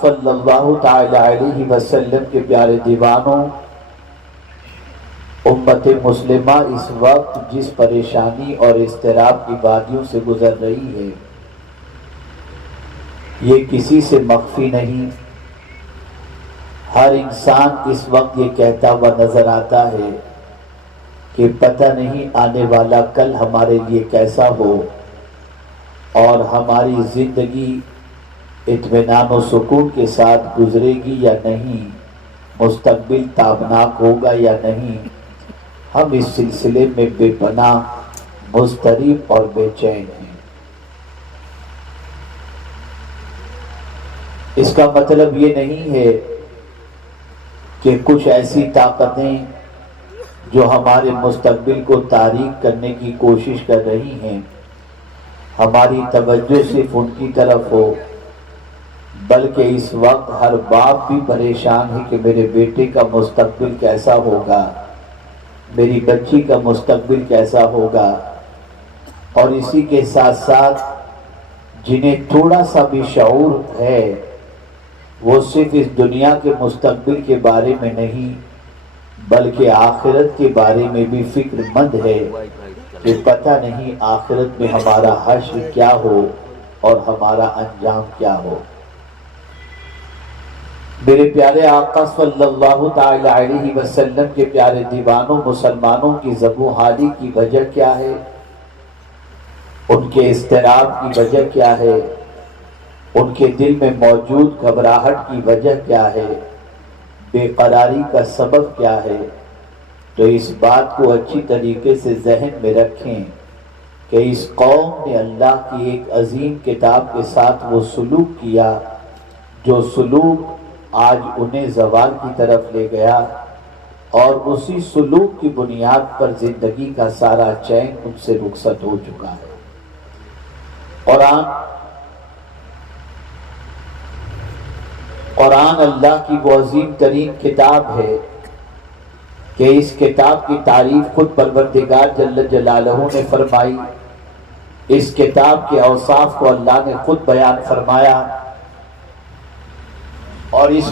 صلی اللہ تعالی علیہ وسلم کے پیارے دیوانوں، امت مسلمہ اس وقت جس پریشانی اور اضطراب کی وادیوں سے گزر رہی ہے، یہ کسی سے مخفی نہیں۔ ہر انسان اس وقت یہ کہتا ہوا نظر آتا ہے کہ پتہ نہیں آنے والا کل ہمارے لیے کیسا ہو اور ہماری زندگی اطمینان و سکون کے ساتھ گزرے گی یا نہیں، مستقبل تابناک ہوگا یا نہیں۔ ہم اس سلسلے میں بے پناہ مضطرب اور بے چین ہیں۔ اس کا مطلب یہ نہیں ہے کہ کچھ ایسی طاقتیں جو ہمارے مستقبل کو تاریک کرنے کی کوشش کر رہی ہیں، ہماری توجہ صرف ان کی طرف ہو، بلکہ اس وقت ہر باپ بھی پریشان ہے کہ میرے بیٹے کا مستقبل کیسا ہوگا، میری بچی کا مستقبل کیسا ہوگا۔ اور اسی کے ساتھ ساتھ جنہیں تھوڑا سا بھی شعور ہے، وہ صرف اس دنیا کے مستقبل کے بارے میں نہیں بلکہ آخرت کے بارے میں بھی فکر مند ہے کہ پتہ نہیں آخرت میں ہمارا حشر کیا ہو اور ہمارا انجام کیا ہو۔ میرے پیارے آقا صلی اللہ تعالی علیہ وسلم کے پیارے دیوانوں، مسلمانوں کی زبوں حالی کی وجہ کیا ہے؟ ان کے اضطراب کی وجہ کیا ہے؟ ان کے دل میں موجود گھبراہٹ کی وجہ کیا ہے؟ بے قراری کا سبب کیا ہے؟ تو اس بات کو اچھی طریقے سے ذہن میں رکھیں کہ اس قوم نے اللہ کی ایک عظیم کتاب کے ساتھ وہ سلوک کیا جو سلوک آج انہیں زوال کی طرف لے گیا، اور اسی سلوک کی بنیاد پر زندگی کا سارا چین ان سے رخصت ہو چکا ہے۔ قرآن اللہ کی وہ عظیم ترین کتاب ہے کہ اس کتاب کی تعریف خود پروردگار جل جلالہ نے فرمائی۔ اس کتاب کے اوصاف کو اللہ نے خود بیان فرمایا، اور اس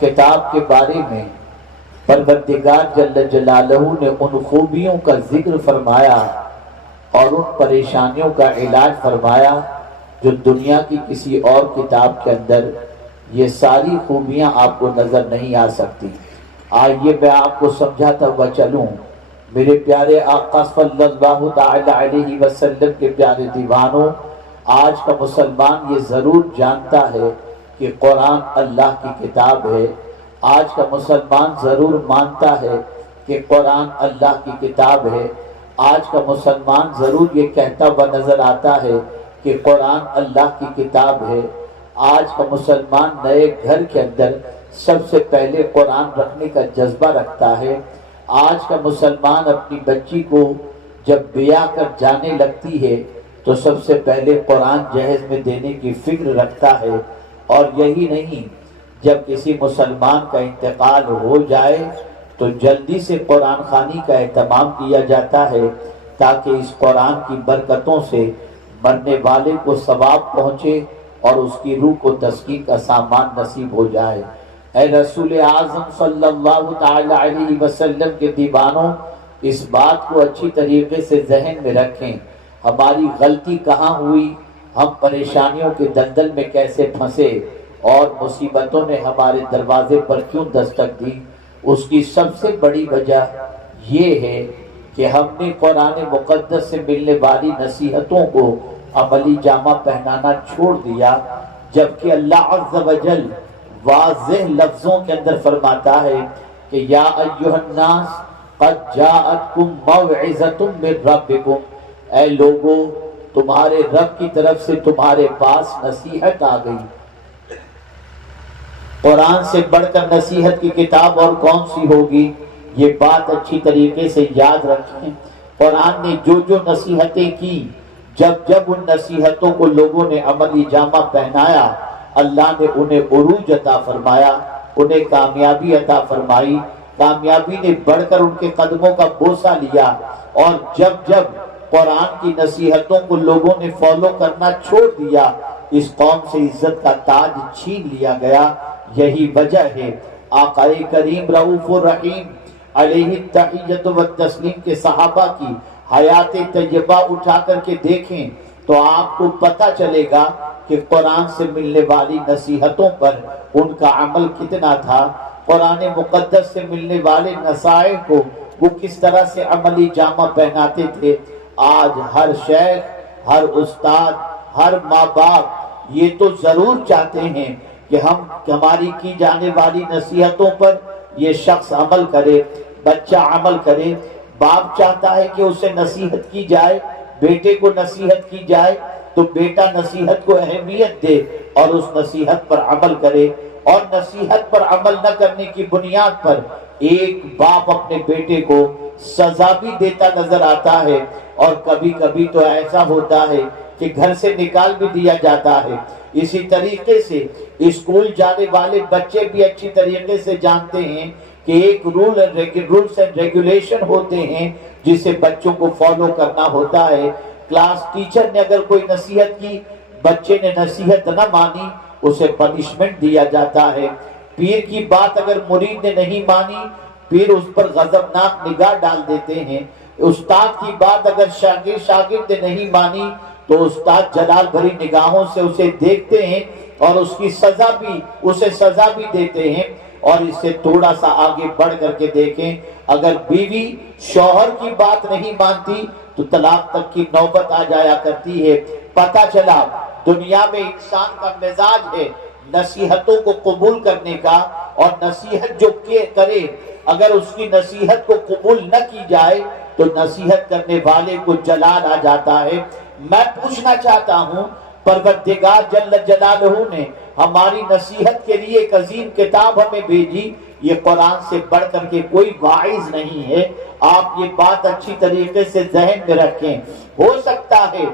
کتاب کے بارے میں پروردگار جل جلالہ نے ان خوبیوں کا ذکر فرمایا اور ان پریشانیوں کا علاج فرمایا جو دنیا کی کسی اور کتاب کے اندر یہ ساری خوبیاں آپ کو نظر نہیں آ سکتی۔ آئیے میں آپ کو سمجھاتا ہوا چلوں۔ میرے پیارے آقا صلی اللہ تعالی علیہ وسلم کے پیارے دیوانوں، آج کا مسلمان یہ ضرور جانتا ہے کہ قرآن اللہ کی کتاب ہے۔ آج کا مسلمان ضرور مانتا ہے کہ قرآن اللہ کی کتاب ہے۔ آج کا مسلمان ضرور یہ کہتا ہوا نظر آتا ہے کہ قرآن اللہ کی کتاب ہے۔ آج کا مسلمان نئے گھر کے اندر سب سے پہلے قرآن رکھنے کا جذبہ رکھتا ہے۔ آج کا مسلمان اپنی بچی کو جب بیاہ کر جانے لگتی ہے تو سب سے پہلے قرآن جہیز میں دینے کی فکر رکھتا ہے۔ اور یہی نہیں، جب کسی مسلمان کا انتقال ہو جائے تو جلدی سے قرآن خوانی کا اہتمام کیا جاتا ہے تاکہ اس قرآن کی برکتوں سے مرنے والے کو ثواب پہنچے اور اس کی روح کو تسکین کا سامان نصیب ہو جائے۔ اے رسول اعظم صلی اللہ تعالی علیہ وسلم کے دیوانوں، اس بات کو اچھی طریقے سے ذہن میں رکھیں۔ ہماری غلطی کہاں ہوئی، ہم پریشانیوں کے دلدل میں کیسے پھنسے اور مصیبتوں نے ہمارے دروازے پر کیوں دستک دی، اس کی سب سے بڑی وجہ یہ ہے کہ ہم نے قرآن مقدس سے ملنے والی نصیحتوں کو عملی جامہ پہنانا چھوڑ دیا، جبکہ اللہ عز و جل واضح لفظوں کے اندر فرماتا ہے کہ یا ایھا الناس قد جاءتکم موعظۃ من ربکم، اے لوگوں تمہارے رب کی طرف سے تمہارے پاس نصیحت آ گئی۔ قرآن سے بڑھ کر نصیحت کی کتاب اور کون سی ہوگی؟ یہ بات اچھی طریقے سے یاد رکھیں۔ قرآن نے جو جو نصیحتیں کی، جب ان نصیحتوں کو لوگوں نے عملی جامہ پہنایا، اللہ نے انہیں عروج عطا فرمایا، انہیں کامیابی عطا فرمائی۔ کامیابی نے بڑھ کر ان کے قدموں کا بوسہ لیا، اور جب قرآن کی نصیحتوں کو لوگوں نے فالو کرنا چھوڑ دیا، اس قوم سے عزت کا تاج چھین لیا گیا۔ یہی وجہ ہے آقا کریم رؤوف الرحیم علیہ التحیۃ والتسلیم کے صحابہ کی حیات طیبہ اٹھا کر کے دیکھیں تو آپ کو پتہ چلے گا کہ قرآن سے ملنے والی نصیحتوں پر ان کا عمل کتنا تھا، قرآن مقدس سے ملنے والے نصائح کو وہ کس طرح سے عملی جامہ پہناتے تھے۔ آج ہر شیخ، ہر استاد، ہر ماں باپ یہ تو ضرور چاہتے ہیں کہ ہماری کی جانے والی نصیحتوں پر یہ شخص عمل کرے، بچہ عمل کرے۔ باپ چاہتا ہے کہ اسے نصیحت کی جائے، بیٹے کو نصیحت کی جائے تو بیٹا نصیحت کو اہمیت دے اور اس نصیحت پر عمل کرے، اور نصیحت پر عمل نہ کرنے کی بنیاد پر ایک باپ اپنے بیٹے کو سزا بھی دیتا نظر آتا ہے، اور کبھی کبھی تو ایسا ہوتا ہے کہ گھر سے نکال بھی دیا جاتا ہے۔ اسی طریقے سے اسکول جانے والے بچے بھی اچھی طریقے سے جانتے ہیں کہ ایک رولز اینڈ ریگولیشن ہوتے ہیں جسے بچوں کو فالو کرنا ہوتا ہے۔ کلاس ٹیچر نے اگر کوئی نصیحت کی، بچے نے نصیحت نہ مانی، اسے پنشمنٹ دیا جاتا ہے۔ پیر کی بات اگر مرید نے نہیں مانی، پیر اس پر غضبناک نگاہ ڈال دیتے ہیں۔ استاد کی بات اگر شاگرد نے نہیں مانی تو استاد جلال بھری نگاہوں سے اسے دیکھتے ہیں اور اسے سزا بھی دیتے ہیں۔ اور اس سے تھوڑا سا آگے بڑھ کر کے دیکھیں، اگر بیوی شوہر کی بات نہیں مانتی تو طلاق تک کی نوبت آ جایا کرتی ہے۔ پتہ چلا دنیا میں انسان کا مزاج ہے نصیحتوں کو قبول کرنے کا، اور نصیحت جو کرے اگر اس کی نصیحت کو قبول نہ کی جائے تو نصیحت کرنے والے کو جلال آ جاتا ہے۔ میں پوچھنا چاہتا ہوں، پروردگار جل جلالہ نے ہماری نصیحت کے لیے ایک عظیم کتاب ہمیں بھیجی، یہ قرآن سے بڑھ کر کے کوئی واعظ نہیں ہے۔ آپ یہ بات اچھی طریقے سے ذہن میں رکھیں۔ ہو سکتا ہے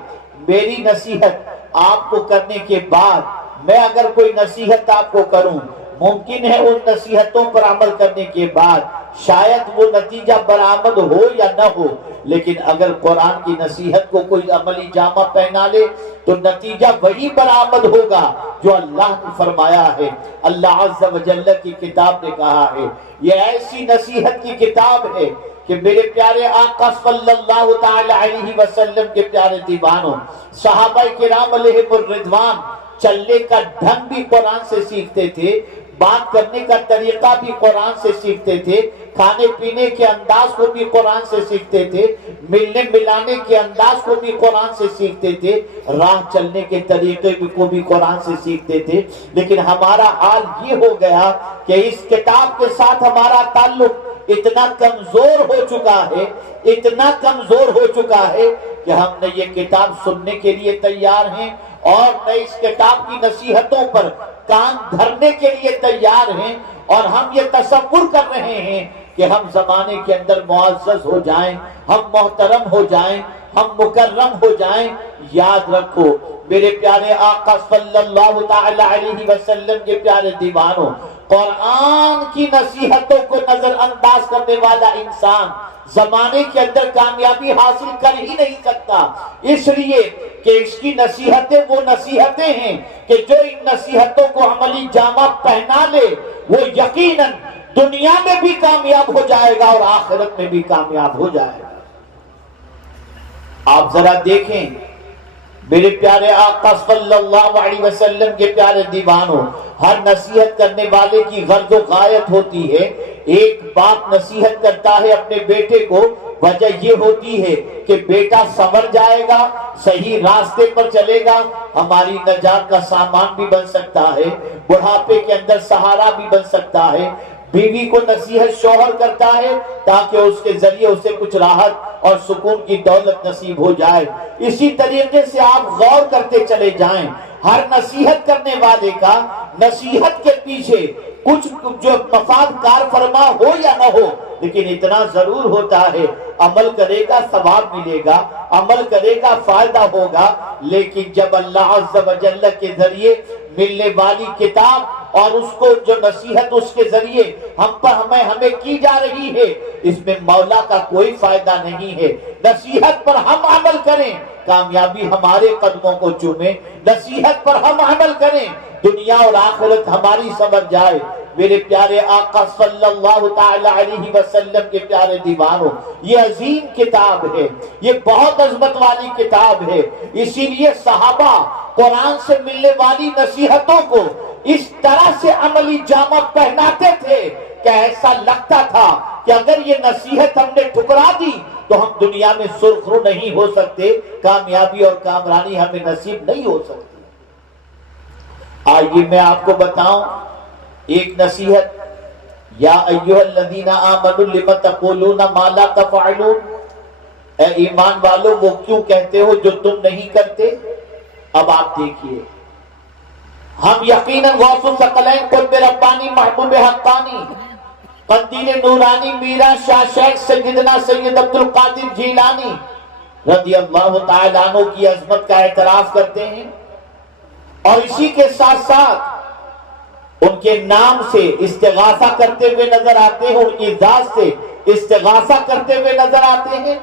میری نصیحت آپ کو کرنے کے بعد میں اگر کوئی نصیحت آپ کو کروں، ممکن ہے ان نصیحتوں پر عمل کرنے کے بعد شاید وہ نتیجہ برآمد ہو یا نہ ہو، لیکن اگر قرآن کی نصیحت کو کوئی عملی جامہ پہنا لے تو نتیجہ وہی برآمد ہوگا جو اللہ نے فرمایا ہے۔ اللہ عز و جل کی کتاب نے کہا ہے، یہ ایسی نصیحت کی کتاب ہے کہ میرے پیارے آقا صلی اللہ تعالی علیہ وسلم کے پیارے دیوانوں، صحابہ کرام علیہم الرضوان چلنے کا ڈھنگ بھی قرآن سے سیکھتے تھے، بات کرنے کا طریقہ بھی قرآن سے سیکھتے تھے، کھانے پینے کے انداز کو بھی قرآن سے سیکھتے تھے، ملنے ملانے کے انداز کو بھی قرآن سے سیکھتے تھے، راہ چلنے کے طریقے کو بھی قرآن سے سیکھتے تھے۔ لیکن ہمارا حال یہ ہو گیا کہ اس کتاب کے ساتھ ہمارا تعلق اتنا کمزور ہو چکا ہے، اتنا کمزور ہو چکا ہے کہ ہم نے یہ کتاب سننے کے لیے تیار ہیں اور نہ اس کتاب کی نصیحتوں پر کان دھرنے کے لیے تیار ہیں، اور ہم یہ تصور کر رہے ہیں کہ ہم زمانے کے اندر معزز ہو جائیں، ہم محترم ہو جائیں، ہم مکرم ہو جائیں۔ یاد رکھو میرے پیارے آقا صلی اللہ تعالی علیہ وسلم کے پیارے دیوانوں، قرآن کی نصیحتوں کو نظر انداز کرنے والا انسان زمانے کے اندر کامیابی حاصل کر ہی نہیں سکتا، اس لیے کہ اس کی نصیحتیں وہ نصیحتیں ہیں کہ جو ان نصیحتوں کو عملی جامہ پہنا لے وہ یقیناً دنیا میں بھی کامیاب ہو جائے گا اور آخرت میں بھی کامیاب ہو جائے گا۔ آپ ذرا دیکھیں میرے پیارے آقا صلی اللہ علیہ وسلم کے پیارے دیوانوں، ہر نصیحت کرنے والے کی غرض و غایت ہوتی ہے۔ ایک باپ نصیحت کرتا ہے اپنے بیٹے کو، وجہ یہ ہوتی ہے کہ بیٹا سنور جائے گا، صحیح راستے پر چلے گا، ہماری نجات کا سامان بھی بن سکتا ہے، بڑھاپے کے اندر سہارا بھی بن سکتا ہے۔ بیوی کو نصیحت شوہر کرتا ہے تاکہ اس کے ذریعے اسے کچھ راحت اور سکون کی دولت نصیب ہو جائے۔ اسی طریقے سے آپ غور کرتے چلے جائیں، ہر نصیحت کرنے والے کا نصیحت کے پیچھے کچھ جو مفاد کار فرما ہو یا نہ ہو، لیکن اتنا ضرور ہوتا ہے عمل کرے گا ثواب ملے گا، عمل کرے گا فائدہ ہوگا۔ لیکن جب اللہ عز و جل کے ذریعے ملنے والی کتاب اور اس کو جو نصیحت اس کے ذریعے ہمیں کی جا رہی ہے، اس میں مولا کا کوئی فائدہ نہیں ہے۔ نصیحت پر ہم عمل کریں کامیابی ہمارے قدموں کو چومے، نصیحت پر ہم عمل کریں، دنیا اور آخرت ہماری سمجھ جائے۔ میرے پیارے آقا صلی اللہ تعالی علیہ وسلم کے پیارے دیوانوں، یہ عظیم کتاب ہے، یہ بہت عظمت والی کتاب ہے۔ اسی لیے صحابہ قرآن سے ملنے والی نصیحتوں کو اس طرح سے عملی جامہ پہناتے تھے کہ ایسا لگتا تھا کہ اگر یہ نصیحت ہم نے ٹھکرا دی تو ہم دنیا میں سرخرو نہیں ہو سکتے، کامیابی اور کامرانی ہمیں نصیب نہیں ہو سکتی۔ آئیے میں آپ کو بتاؤں ایک نصیحت، یا ایھا الذین آمنوا لم تقولون ما لا تفعلون، اے ایمان والو وہ کیوں کہتے ہو جو تم نہیں کرتے۔ اب آپ دیکھیے، ہم یقیناً غوث الثقلین قطب ربانی محبوب حقانی قندیل نورانی میرا شاہ شیخ سیدنا سید عبد القادر جیلانی رضی اللہ تعالیٰ عنہ کی عظمت کا اعتراف کرتے ہیں، اور اسی کے ساتھ ساتھ ان کے نام سے استغاثہ کرتے ہوئے نظر آتے ہیں، ان کی ذات سے استغاثہ کرتے ہوئے نظر آتے ہیں۔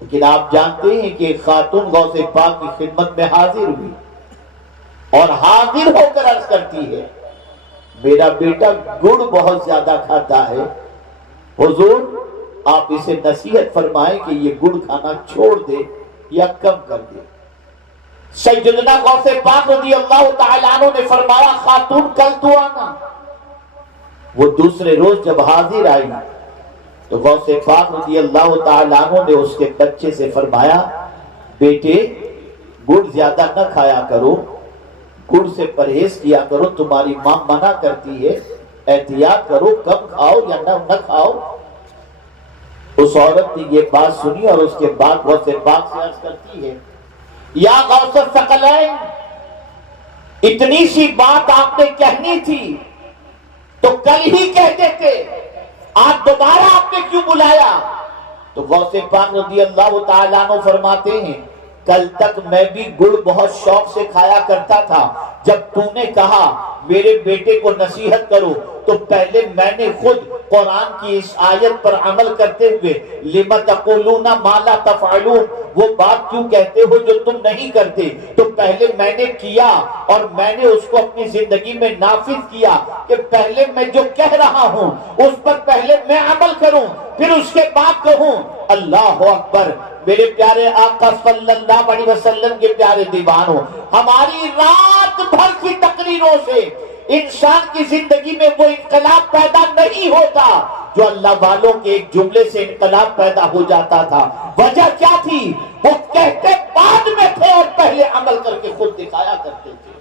لیکن آپ جانتے ہیں کہ ایک خاتون غوث پاک کی خدمت میں حاضر ہوئی اور حاضر ہو کر عرض کرتی ہے، میرا بیٹا گڑ بہت زیادہ کھاتا ہے، حضور آپ اسے نصیحت فرمائیں کہ یہ گڑ کھانا چھوڑ دے یا کم کر دے۔ سیدنا غوث پاک رضی اللہ تعالیٰ عنہ نے فرمایا، خاتون کل تو آنا۔ وہ دوسرے روز جب حاضر آئی تو غوث پاک رضی اللہ تعالیٰ عنہ نے اس کے بچے سے فرمایا، بیٹے گڑ زیادہ نہ کھایا کرو، گڑ سے پرہیز کیا کرو، تمہاری ماں منع کرتی ہے، احتیاط کرو، کم کھاؤ یا نہ کھاؤ۔ اس عورت نے یہ بات سنی اور اس کے بعد غوث پاک سے عرض کرتی ہے، یا غوث الثقلین اتنی سی بات آپ نے کہنی تھی تو کل ہی کہہ دیتے، آج دوبارہ آپ نے کیوں بلایا؟ تو غوث پاک رضی اللہ تعالیٰ عنہ فرماتے ہیں، کل تک میں بھی گڑ بہت شوق سے کھایا کرتا تھا، جب تو نے کہا میرے بیٹے کو نصیحت کرو تو پہلے میں نے خود قرآن کی اس آیت پر عمل کرتے ہوئے لِمَ تَقُولُونَ مَا لَا تَفْعَلُونَ، وہ بات کیوں کہتے ہو جو تم نہیں کرتے، تو پہلے میں نے کیا اور میں نے اس کو اپنی زندگی میں نافذ کیا کہ پہلے میں جو کہہ رہا ہوں اس پر پہلے میں عمل کروں، پھر اس کے بعد کہوں اللہ اکبر۔ میرے پیارے آقا صلی اللہ علیہ وسلم کے پیارے دیوانوں، ہماری رات بھر کی تقریروں سے انسان کی زندگی میں وہ انقلاب پیدا نہیں ہوتا جو اللہ والوں کے ایک جملے سے انقلاب پیدا ہو جاتا تھا۔ وجہ کیا تھی؟ وہ کہتے بعد میں تھے اور پہلے عمل کر کے خود دکھایا کرتے تھے۔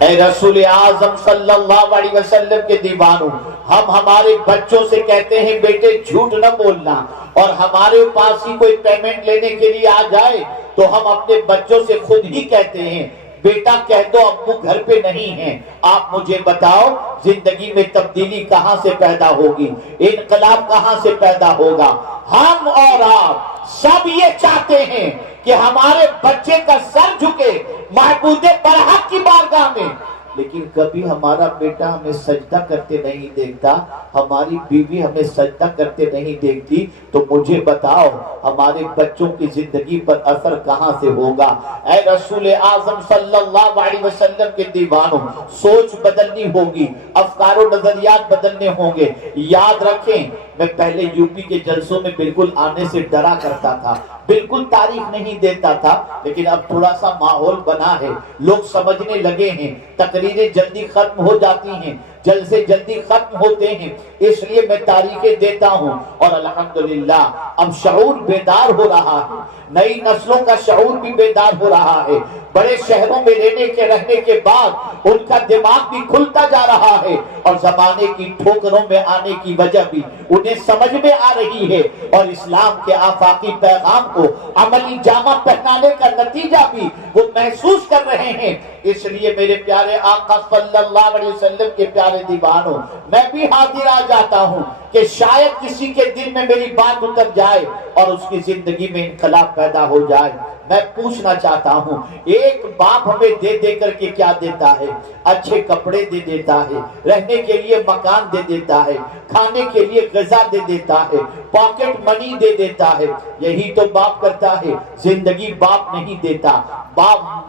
اے رسول اعظم صلی اللہ علیہ وسلم کے دیوانوں، ہم ہمارے بچوں سے کہتے ہیں بیٹے جھوٹ نہ بولنا، اور ہمارے پاس ہی کوئی پیمنٹ لینے کے لیے آ جائے تو ہم اپنے بچوں سے خود ہی کہتے ہیں بیٹا کہہ دو ابو گھر پہ نہیں ہیں۔ آپ مجھے بتاؤ زندگی میں تبدیلی کہاں سے پیدا ہوگی، انقلاب کہاں سے پیدا ہوگا؟ ہم اور آپ سب یہ چاہتے ہیں کہ ہمارے بچے کا سر جھکے معبود برحق کی بارگاہ میں، لیکن کبھی ہمارا بیٹا ہمیں سجدہ کرتے نہیں دیکھتا، ہماری بیوی ہمیں سجدہ کرتے نہیں دیکھتی، تو مجھے بتاؤ ہمارے بچوں کی زندگی پر اثر کہاں سے ہوگا؟ اے رسول اعظم صلی اللہ علیہ وسلم کے دیوانوں، سوچ بدلنی ہوگی، افکار و نظریات بدلنے ہوں گے۔ یاد رکھیں، میں پہلے یوپی کے جلسوں میں بالکل آنے سے ڈرا کرتا تھا، بالکل تاریخ نہیں دیتا تھا، لیکن اب تھوڑا سا ماحول بنا ہے، لوگ سمجھنے لگے ہیں، تقریریں جلدی ختم ہو جاتی ہیں، جلسے جلدی ختم ہوتے ہیں، اس لیے میں تاریخیں دیتا ہوں، اور الحمدللہ اب شعور بیدار ہو رہا ہے، نئی نسلوں کا شعور بھی بیدار ہو رہا ہے، بڑے شہروں میں رہنے کے بعد ان کا دماغ بھی کھلتا جا رہا ہے، اور زمانے کی ٹھوکروں میں آنے کی وجہ بھی انہیں سمجھ میں آ رہی ہے، اور اسلام کے آفاقی پیغام کو عملی جامہ پہنانے کا نتیجہ بھی وہ محسوس کر رہے ہیں۔ اس لیے میرے پیارے آقا صلی اللہ علیہ وسلم کے پیارے دیوانوں، میں بھی حاضر آ جاتا ہوں، کہ شاید کسی کے دل میں میری بات اتر جائے اور اس کی زندگی میں انقلاب پیدا ہو جائے۔ میں پوچھنا چاہتا ہوں، ایک باپ ہمیں دے دے کر کے کیا دیتا ہے؟ اچھے کپڑے دے دیتا ہے، رہنے کے لیے مکان دے دیتا ہے، کھانے کے لیے غذا دے دیتا ہے، پاکٹ منی دے دیتا ہے۔ یہی تو باپ کرتا ہے۔ زندگی باپ نہیں دیتا،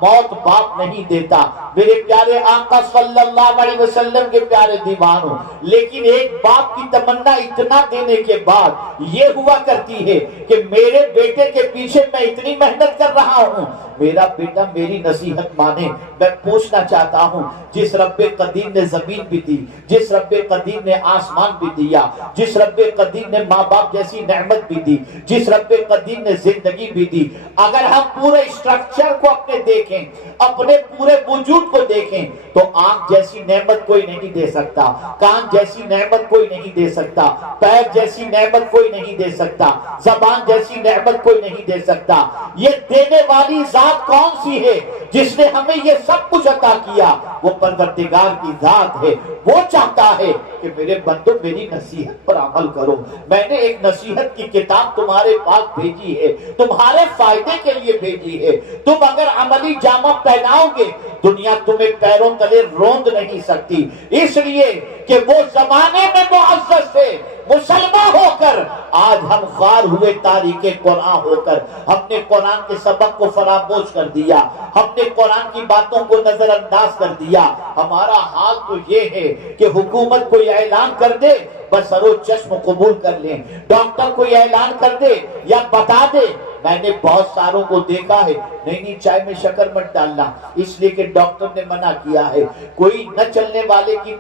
موت باپ نہیں دیتا۔ میرے پیارے آقا صلی اللہ علیہ وسلم کے پیارے دیوانوں، لیکن ایک باپ کی تمنا اتنا دینے کے بعد یہ ہوا کرتی ہے کہ میرے بیٹے کے پیچھے میں اتنی محنت کر رہا ہوں، میرا بیٹا میری نصیحت مانے۔ میں پوچھنا چاہتا ہوں، جس رب قدیر نے زمین بھی دی، جس رب قدیر نے آسمان بھی دیا، جس رب قدیر نے ماں باپ جیسی نعمت بھی دی، جس رب قدیر نے زندگی بھی دی، اگر ہم پورے اسٹرکچر کو اپنے دیکھیں، اپنے پورے وجود کو دیکھیں، تو آنکھ جیسی نعمت کوئی نہیں دے سکتا، کان جیسی نعمت کوئی نہیں دے سکتا، پیر جیسی نعمت کوئی نہیں دے سکتا، زبان جیسی نعمت کوئی نہیں دے سکتا۔ یہ دینے والی ذات کون سی ہے جس نے ہمیں یہ سب کچھ عطا کیا؟ وہ پروردگار کی ذات ہے۔ وہ چاہتا ہے کہ میرے بندو میری نصیحت پر عمل کرو۔ میں نے ایک نصیحت کی کتاب تمہارے پاس بھیجی ہے، تمہارے فائدے کے لیے بھیجی ہے۔ تم اگر عملی جامہ پہناؤ گے، دنیا تمہیں پیروں تلے روند نہیں سکتی، اس لیے کہ وہ زمانے میں معزز تھے۔ مسلمان ہو کر آج ہم خوار ہوئے، تاریخ قرآن ہو کر ہم نے قرآن کے سبق کو فراموش کر دیا، ہم نے قرآن کی باتوں کو نظر انداز کر دیا۔ ہمارا حال تو یہ ہے کہ حکومت کوئی اعلان کر دے، بس سرو چشم قبول کر لیں۔ ڈاکٹر کوئی اعلان کر دے یا بتا دے، میں نے بہت ساروں کو دیکھا ہے، نہیں چائے میں شکر مت ڈالنا، اس لیے کہ ڈاکٹر نے منع کیا ہے۔ کوئی نہ چلنے کی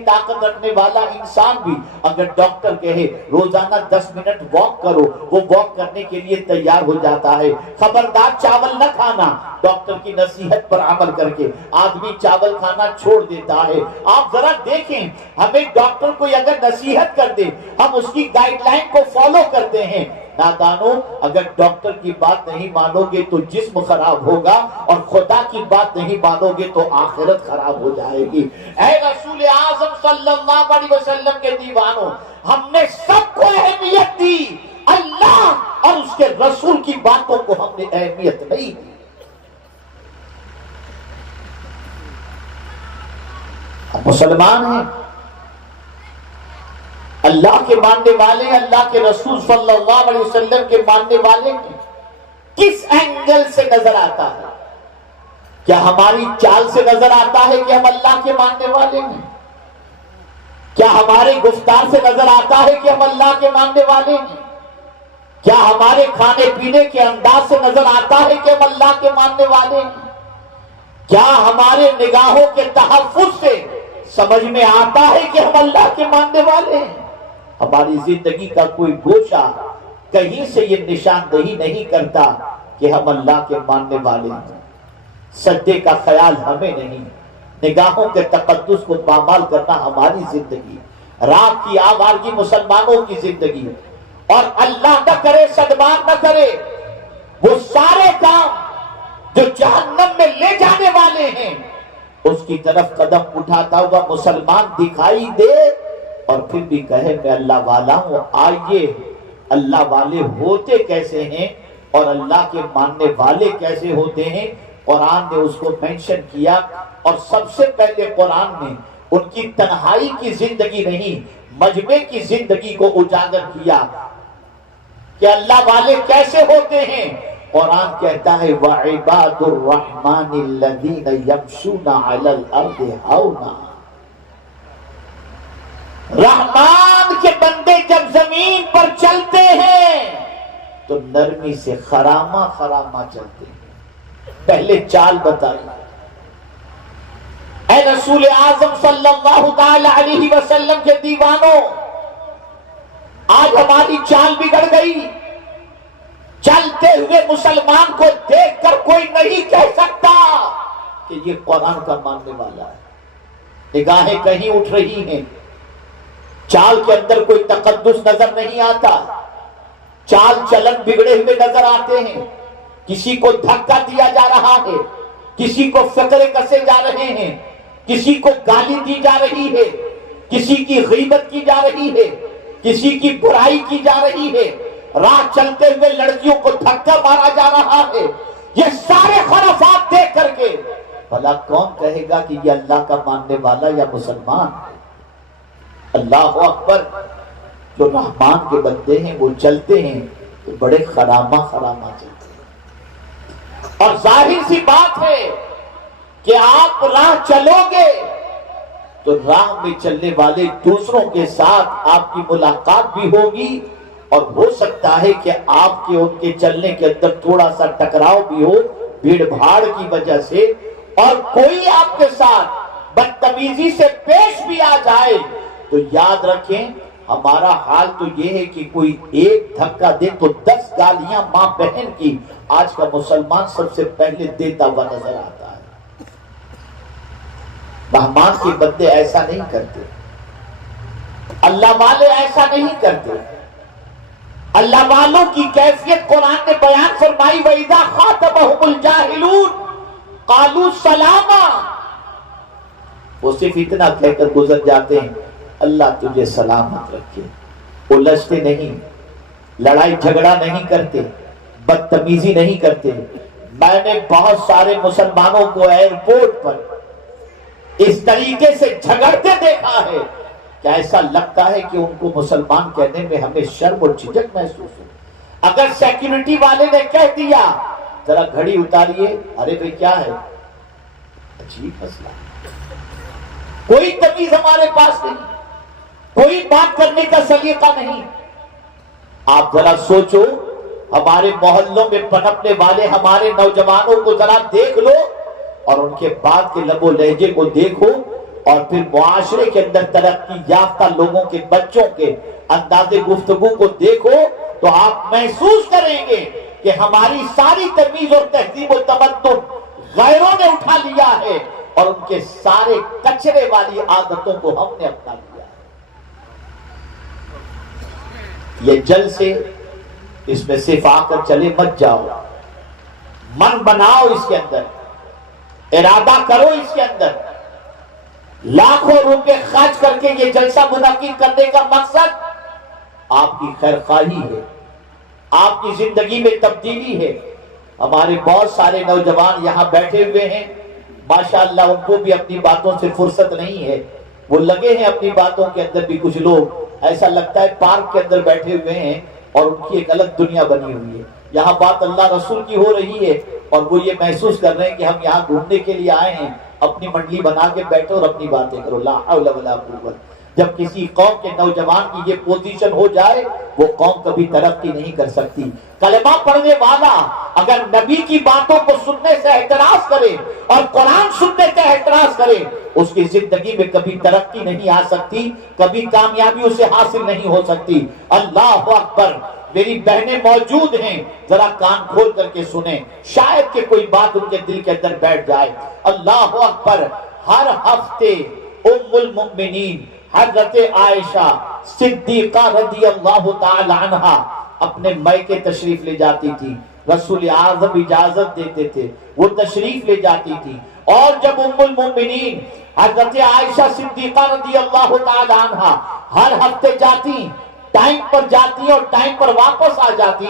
طاقت رکھنے والا انسان بھی اگر ڈاکٹر کہے روزانہ 10 منٹ واک کرو، وہ واک کرنے کے لیے تیار ہو جاتا ہے۔ خبردار چاول نہ کھانا، ڈاکٹر کی نصیحت پر عمل کر کے آدمی چاول کھانا چھوڑ دیتا ہے۔ آپ ذرا دیکھیں، ہمیں ڈاکٹر کوئی اگر نصیحت کر دے، ہم اس کی گائیڈ لائن کو فالو کرتے ہیں۔ نادانو، اگر ڈاکٹر کی بات نہیں مانو گے تو جسم خراب ہوگا، اور خدا کی بات نہیں مانو گے تو آخرت خراب ہو جائے گی۔ اے رسول اعظم صلی اللہ علیہ وسلم کے دیوانوں، ہم نے سب کو اہمیت دی، اللہ اور اس کے رسول کی باتوں کو ہم نے اہمیت نہیں دی۔ ہم مسلمان ہیں، اللہ کے ماننے والے، اللہ کے رسول صلی اللہ علیہ وسلم کے ماننے والے ہیں۔ کس اینگل سے نظر آتا ہے؟ کیا ہماری چال سے نظر آتا ہے کہ ہم اللہ کے ماننے والے ہیں؟ کیا ہمارے گفتار سے نظر آتا ہے کہ ہم اللہ کے ماننے والے ہیں؟ کیا ہمارے کھانے پینے کے انداز سے نظر آتا ہے کہ ہم اللہ کے ماننے والے ہیں؟ کیا ہمارے نگاہوں کے تحفظ سے سمجھ میں آتا ہے کہ ہم اللہ کے ماننے والے ہیں؟ ہماری زندگی کا کوئی گوشہ کہیں سے یہ نشاندہی نہیں کرتا کہ ہم اللہ کے ماننے والے ہیں۔ سجدے کا خیال ہمیں نہیں، نگاہوں کے تقدس کو پامال کرنا ہماری زندگی، رات کی آوارگی مسلمانوں کی زندگی، اور اللہ نہ کرے صدمات نہ کرے وہ سارے کام جو جہنم میں لے جانے والے ہیں، اس کی طرف قدم اٹھاتا ہوا مسلمان دکھائی دے اور پھر بھی کہے میں اللہ والا ہوں۔ آئیے، اللہ والے ہوتے کیسے ہیں اور اللہ کے ماننے والے کیسے ہوتے ہیں، قرآن نے اس کو مینشن کیا۔ اور سب سے پہلے قرآن نے ان کی تنہائی کی زندگی نہیں، مجمع کی زندگی کو اجاگر کیا کہ اللہ والے کیسے ہوتے ہیں۔ قرآن کہتا ہے وَعِبَادُ الرَّحْمَنِ الَّذِينَ يَمْشُونَ عَلَى الْأَرْضِ هَوْنًا۔ رحمان کے بندے جب زمین پر چلتے ہیں تو نرمی سے خراما خراما چلتے ہیں۔ پہلے چال بتائیے، اے رسول اعظم صلی اللہ تعالی علیہ وسلم کے دیوانوں، آج ہماری چال بگڑ گئی۔ چلتے ہوئے مسلمان کو دیکھ کر کوئی نہیں کہہ سکتا کہ یہ قرآن کا ماننے والا ہے۔ نگاہیں کہیں اٹھ رہی ہیں، چال کے اندر کوئی تقدس نظر نہیں آتا، چال چلن بگڑے ہوئے نظر آتے ہیں۔ کسی کو دھکا دیا جا رہا ہے، کسی کو فقرے کسے جا رہے ہیں، کسی کو گالی دی جا رہی ہے، کسی کی غیبت کی جا رہی ہے، کسی کی برائی کی جا رہی ہے، راہ چلتے ہوئے لڑکیوں کو دھکا مارا جا رہا ہے، یہ سارے خرافات دیکھ کر کے بھلا کون کہے گا کہ یہ اللہ کا ماننے والا یا مسلمان ہے؟ اللہ اکبر. جو رحمان کے بندے ہیں وہ چلتے ہیں تو بڑے خرامہ چلتے ہیں. اور ظاہر سی بات ہے کہ آپ راہ چلو گے تو راہ میں چلنے والے دوسروں کے ساتھ آپ کی ملاقات بھی ہوگی، اور ہو سکتا ہے کہ آپ کے ان کے چلنے کے اندر تھوڑا سا ٹکراؤ بھی ہو بھیڑ بھاڑ کی وجہ سے، اور کوئی آپ کے ساتھ بدتمیزی سے پیش بھی آ جائے تو یاد رکھیں ہمارا حال تو یہ ہے کہ کوئی ایک دھکا دے تو 10 گالیاں ماں بہن کی آج کا مسلمان سب سے پہلے دیتا ہوا نظر آتا ہے. رحمان کے بندے ایسا نہیں کرتے، اللہ والے ایسا نہیں کرتے. اللہ والوں کی کیفیت قرآن نے بیان فرمائی، وَإِذَا خَاطَبَهُمُ الْجَاهِلُونَ قَالُوا سَلَامًا. وہ صرف اتنا کہہ کر گزر جاتے ہیں اللہ تجھے سلامت رکھے. الجھتے نہیں، لڑائی جھگڑا نہیں کرتے، بدتمیزی نہیں کرتے. میں نے بہت سارے مسلمانوں کو ایئرپورٹ پر اس طریقے سے جھگڑتے دیکھا ہے کہ ایسا لگتا ہے کہ ان کو مسلمان کہنے میں ہمیں شرم اور جھجک محسوس ہو. اگر سیکیورٹی والے نے کہہ دیا ذرا گھڑی اتاریے، ارے بھئی کیا ہے، عجیب مسئلہ، کوئی تمیز ہمارے پاس نہیں، کوئی بات کرنے کا سلیقہ نہیں. آپ ذرا سوچو ہمارے محلوں میں پنپنے والے ہمارے نوجوانوں کو ذرا دیکھ لو اور ان کے بات کے لب و لہجے کو دیکھو، اور پھر معاشرے کے اندر ترقی یافتہ لوگوں کے بچوں کے انداز گفتگو کو دیکھو تو آپ محسوس کریں گے کہ ہماری ساری تمیز اور تہذیب و تمدن غیروں نے اٹھا لیا ہے اور ان کے سارے کچرے والی عادتوں کو ہم نے اپنا لیا ہے. یہ جل سے اس میں صرف آ کر چلے مت جاؤ، من بناؤ اس کے اندر، ارادہ کرو اس کے اندر. لاکھوں روپے خرچ کر کے یہ جلسہ منعقد کرنے کا مقصد آپ کی خیر خواہی ہے، آپ کی زندگی میں تبدیلی ہے. ہمارے بہت سارے نوجوان یہاں بیٹھے ہوئے ہیں، ماشاءاللہ ان کو بھی اپنی باتوں سے فرصت نہیں ہے، وہ لگے ہیں اپنی باتوں کے اندر. بھی کچھ لوگ ایسا لگتا ہے پارک کے اندر بیٹھے ہوئے ہیں اور ان کی ایک الگ دنیا بنی ہوئی ہے. یہاں بات اللہ رسول کی ہو رہی ہے اور وہ یہ محسوس کر رہے ہیں کہ ہم یہاں گھومنے کے لیے آئے ہیں. اپنی منڈلی بنا کے بیٹھو اور اپنی باتیں کرو. لا حول ولا قوت. جب کسی قوم کے نوجوان کی یہ پوزیشن ہو جائے وہ قوم کبھی ترقی نہیں کر سکتی. کلمہ پڑھنے والا اگر نبی کی باتوں کو سننے سے اعتراض کرے اور قرآن سننے کا اعتراض کرے اس کی زندگی میں کبھی ترقی نہیں آ سکتی، کبھی کامیابی اسے حاصل نہیں ہو سکتی. اللہ اکبر. میری بہنیں موجود ہیں، ذرا کان کھول کر کے سنیں، شاید کہ کوئی بات ان کے دل کے اندر بیٹھ جائے. اللہ اکبر. ہر ہفتے ام المؤمنین حضرت عائشہ صدیقہ رضی اللہ تعالی عنہا اپنے میکے تشریف لے جاتی تھی. رسول اعظم اجازت دیتے تھے، وہ تشریف لے جاتی تھی. اور جب ام المؤمنین حضرت عائشہ صدیقہ رضی اللہ تعالی عنہا ہر ہفتے جاتی، ٹائم پر جاتی اور ٹائم پر واپس آ جاتی.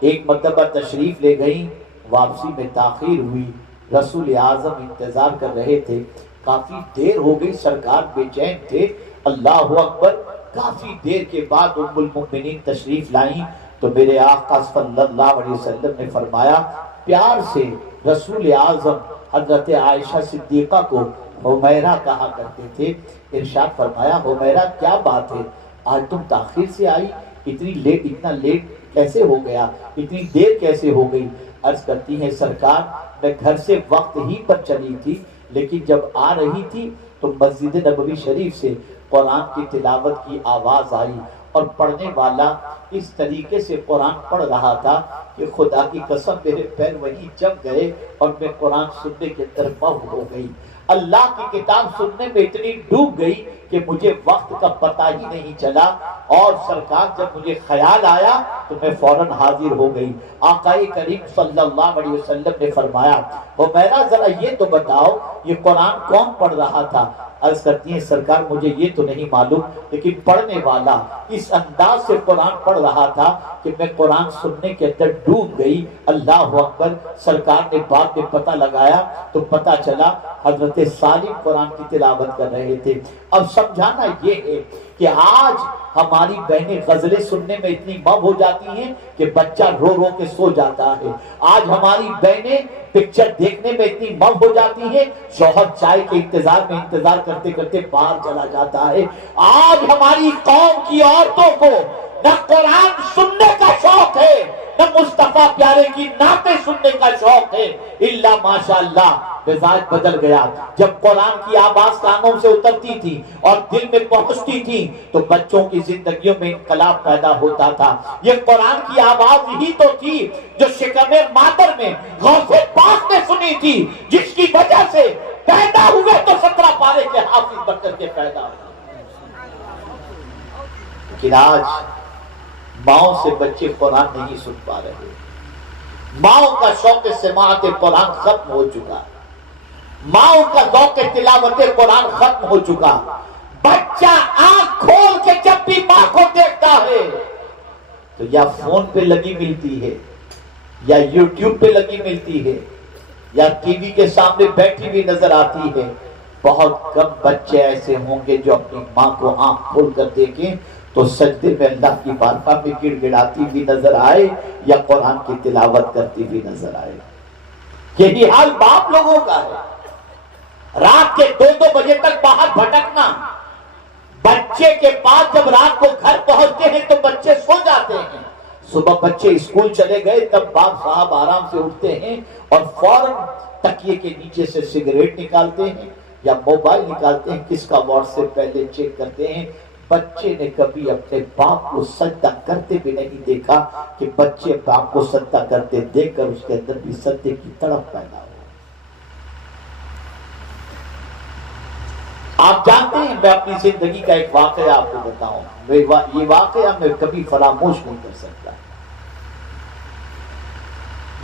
ایک مرتبہ تشریف لے گئی، واپسی میں تاخیر ہوئی. رسول اعظم انتظار کر رہے تھے، کافی دیر ہو گئی، سرکار بے چین تھے. اللہ اکبر. کافی دیر کے بعد ام المؤمنین تشریف لائیں تو میرے آقا صلی اللہ علیہ وسلم نے فرمایا، پیار سے رسول اعظم حضرت عائشہ صدیقہ کو حمیرہ کہا کرتے تھے. ارشاد فرمایا، حمیرہ کیا بات ہے، آج تم تاخیر سے آئی، اتنی لیٹ، اتنا لیٹ کیسے ہو گیا، اتنی دیر کیسے ہو گئی؟ عرض کرتی ہیں، سرکار میں گھر سے وقت ہی پر چلی تھی، لیکن جب آ رہی تھی تو مسجد نبوی شریف سے قرآن کی تلاوت کی آواز آئی اور پڑھنے والا اس طریقے سے قرآن پڑھ رہا تھا کہ خدا کی قسم میرے پیر وہیں جم گئے اور میں قرآن سننے کے اندر مست ہو گئی. اللہ کی کتاب سننے میں اتنی ڈوب گئی کہ مجھے وقت کا پتہ ہی نہیں چلا. اور سرکار جب مجھے خیال آیا تو میں فوراً حاضر ہو گئی. آقا کریم صلی اللہ علیہ وسلم نے فرمایا حمیرہ ذرا یہ تو بتاؤ یہ قرآن کون پڑھ رہا تھا؟ عرض کرتی ہیں سرکار مجھے یہ تو نہیں معلوم لیکن پڑھنے والا اس انداز سے قرآن پڑھ رہا تھا کہ میں قرآن سننے کے اندر ڈوب گئی. اللہ اکبر. سرکار نے بعد میں پتہ لگایا تو پتہ چلا حضرت سالم قرآن کی تلاوت کر رہے تھے. اب سمجھانا یہ ہے کہ آج ہماری بہنیں غزلیں سننے میں اتنی مب ہو جاتی ہیں کہ بچہ رو رو کے سو جاتا ہے. آج ہماری بہنیں پکچر دیکھنے میں اتنی مب ہو جاتی ہیں شوہر چائے کے انتظار کرتے کرتے باہر چلا جاتا ہے. آج ہماری قوم کی عورتوں کو نہ قرآن سننے کا شوق ہے نہ مصطفیٰ پیارے کی نعتیں سننے کا شوق ہے. الا ماشاءاللہ مزاج بدل گیا. جب قرآن کی آواز کانوں سے اترتی تھی اور دل میں پہنچتی تھی تو بچوں کی زندگیوں میں انقلاب پیدا ہوتا تھا. یہ قرآن کی آواز ہی تو تھی جو شکم مادر میں غوث پاک نے سنی تھی جس کی وجہ سے پیدا ہوئے تو 17 پارے کے حافظ بن کر کے پیدا ہوئے. لیکن آج ماؤں سے بچے قرآن نہیں سن پا رہے. ماؤں کا شوق سماعت قرآن ختم ہو چکا. ماؤں کا ذوق تلاوت قرآن ختم ہو چکا. بچہ آنکھ کھول کے جب بھی ماں کو دیکھتا ہے تو یا فون پہ لگی ملتی ہے یا یوٹیوب پہ لگی ملتی ہے یا ٹی وی کے سامنے بیٹھی بھی نظر آتی ہے. بہت کم بچے ایسے ہوں گے جو اپنی ماں کو آنکھ کھول کر دیکھیں تو سجدے میں اللہ کی بارگاہ میں گڑ گڑاتی بھی نظر آئے یا قرآن کی تلاوت کرتی بھی نظر آئے. یہی حال باپ لوگوں کا ہے. رات کے 2-2 بجے تک باہر بھٹکنا. بچے کے پاس جب رات کو گھر پہنچتے ہیں تو بچے سو جاتے ہیں. صبح بچے اسکول چلے گئے تب باپ صاحب آرام سے اٹھتے ہیں اور فوراً تکیے کے نیچے سے سگریٹ نکالتے ہیں یا موبائل نکالتے ہیں. کس کا واٹس ایپ پہلے چیک کرتے ہیں. بچے نے کبھی اپنے باپ کو سجدہ کرتے بھی نہیں دیکھا کہ بچے باپ کو سجدہ کرتے دیکھ کر اس کے اندر بھی سجدے کی تڑپ پیدا ہو. آپ جانتے ہیں میں اپنی زندگی کا ایک واقعہ آپ کو بتاؤں. یہ واقعہ میں کبھی فراموش نہیں کر سکتا.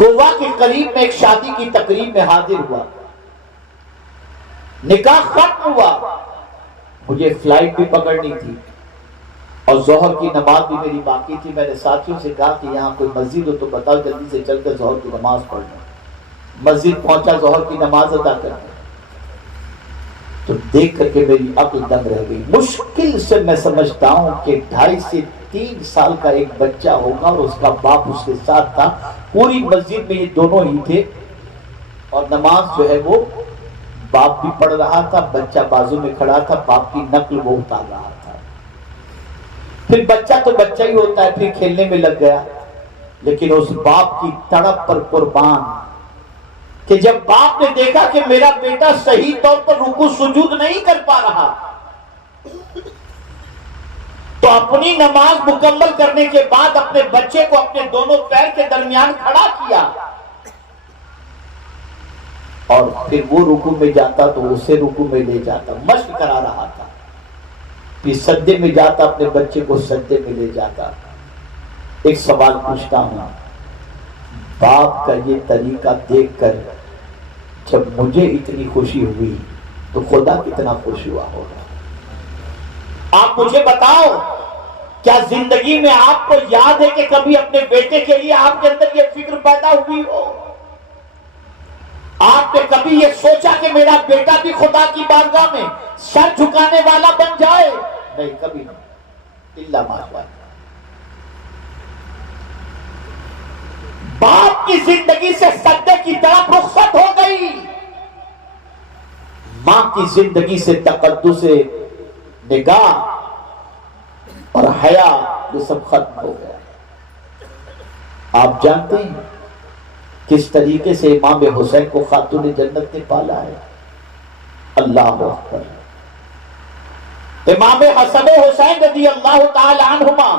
گوا کے قریب میں ایک شادی کی تقریب میں حاضر ہوا. نکاح ختم ہوا. مجھے فلائٹ بھی پکڑنی تھی اور ظہر کی نماز بھی میری باقی تھی. میں نے ساتھیوں سے کہا کہ یہاں کوئی مسجد ہو تو بتاؤ جلدی سے چل کر ظہر کی نماز پڑھ لوں. مسجد پہنچا ظہر کی نماز ادا کرنے تو دیکھ کر کے میری عقل دنگ رہ گئی. مشکل سے میں سمجھتا ہوں کہ 2.5 سے 3 سال کا ایک بچہ ہوگا اور اس کا باپ اس کے ساتھ تھا. پوری مسجد میں یہ دونوں ہی تھے اور نماز جو ہے وہ باپ بھی پڑھ رہا تھا, بچہ بازو میں کھڑا تھا, باپ کی نقل وہ اتار رہا تھا. پھر بچہ تو بچہ ہی ہوتا ہے, پھر کھیلنے میں لگ گیا. لیکن اس باپ کی تڑپ پر قربان کہ جب باپ نے دیکھا کہ میرا بیٹا صحیح طور پر رکوع سجود نہیں کر پا رہا تو اپنی نماز مکمل کرنے کے بعد اپنے بچے کو اپنے دونوں پیر کے درمیان کھڑا کیا اور پھر وہ رکوع میں جاتا تو اسے رکوع میں لے جاتا. مشق کرا رہا تھا. پھر سجدے میں جاتا, اپنے بچے کو سجدے میں لے جاتا. ایک سوال پوچھتا ہوں, باپ کا یہ طریقہ دیکھ کر جب مجھے اتنی خوشی ہوئی تو خدا کتنا خوش ہوا ہوگا. آپ مجھے بتاؤ, کیا زندگی میں آپ کو یاد ہے کہ کبھی اپنے بیٹے کے لیے آپ کے اندر یہ فکر پیدا ہوئی ہو؟ آپ نے کبھی یہ سوچا کہ میرا بیٹا بھی خدا کی بارگاہ میں سر جھکانے والا بن جائے؟ نہیں, کبھی نہیں. اللہ ماشاءاللہ. باپ کی زندگی سے سجدے کی طرف رخصت ہو گئی. ماں کی زندگی سے تقدس نگاہ اور حیا یہ سب ختم ہو گیا. آپ جانتے ہیں کس طریقے سے امام حسین کو خاتون جنت نے پالا ہے؟ اللہ اکبر. امام حسن و حسین رضی اللہ تعالی عنہما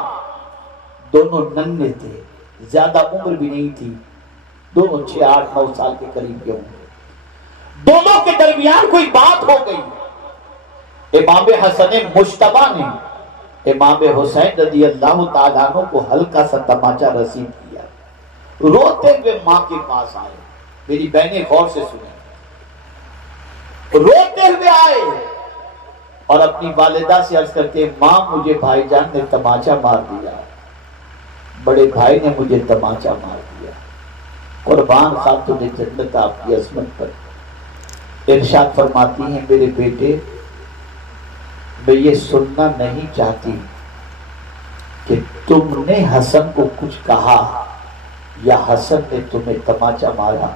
دونوں ننھے تھے, زیادہ عمر بھی نہیں تھی, دونوں 6, 8, 9 سال کے قریب کے ہوں گے. دونوں کے درمیان کوئی بات ہو گئی. امام حسن مجتبی نے امام حسین رضی اللہ تعالیٰ عنہ کو ہلکا سا تماچا رسید کیا، روتے ہوئے ماں کے پاس آئے. میری بہنیں غور سے سنیں، روتے ہوئے آئے اور اپنی والدہ سے عرض کرتے ہیں ماں مجھے بھائی جان نے تماچا مار دیا، بڑے بھائی نے مجھے تماچا مار دیا. قربان خاتون جنت آپ کی عظمت پر. ارشاد فرماتی ہیں میرے بیٹے میں یہ سننا نہیں چاہتی کہ تم نے حسن کو کچھ کہا یا حسن نے تمہیں تماچا مارا.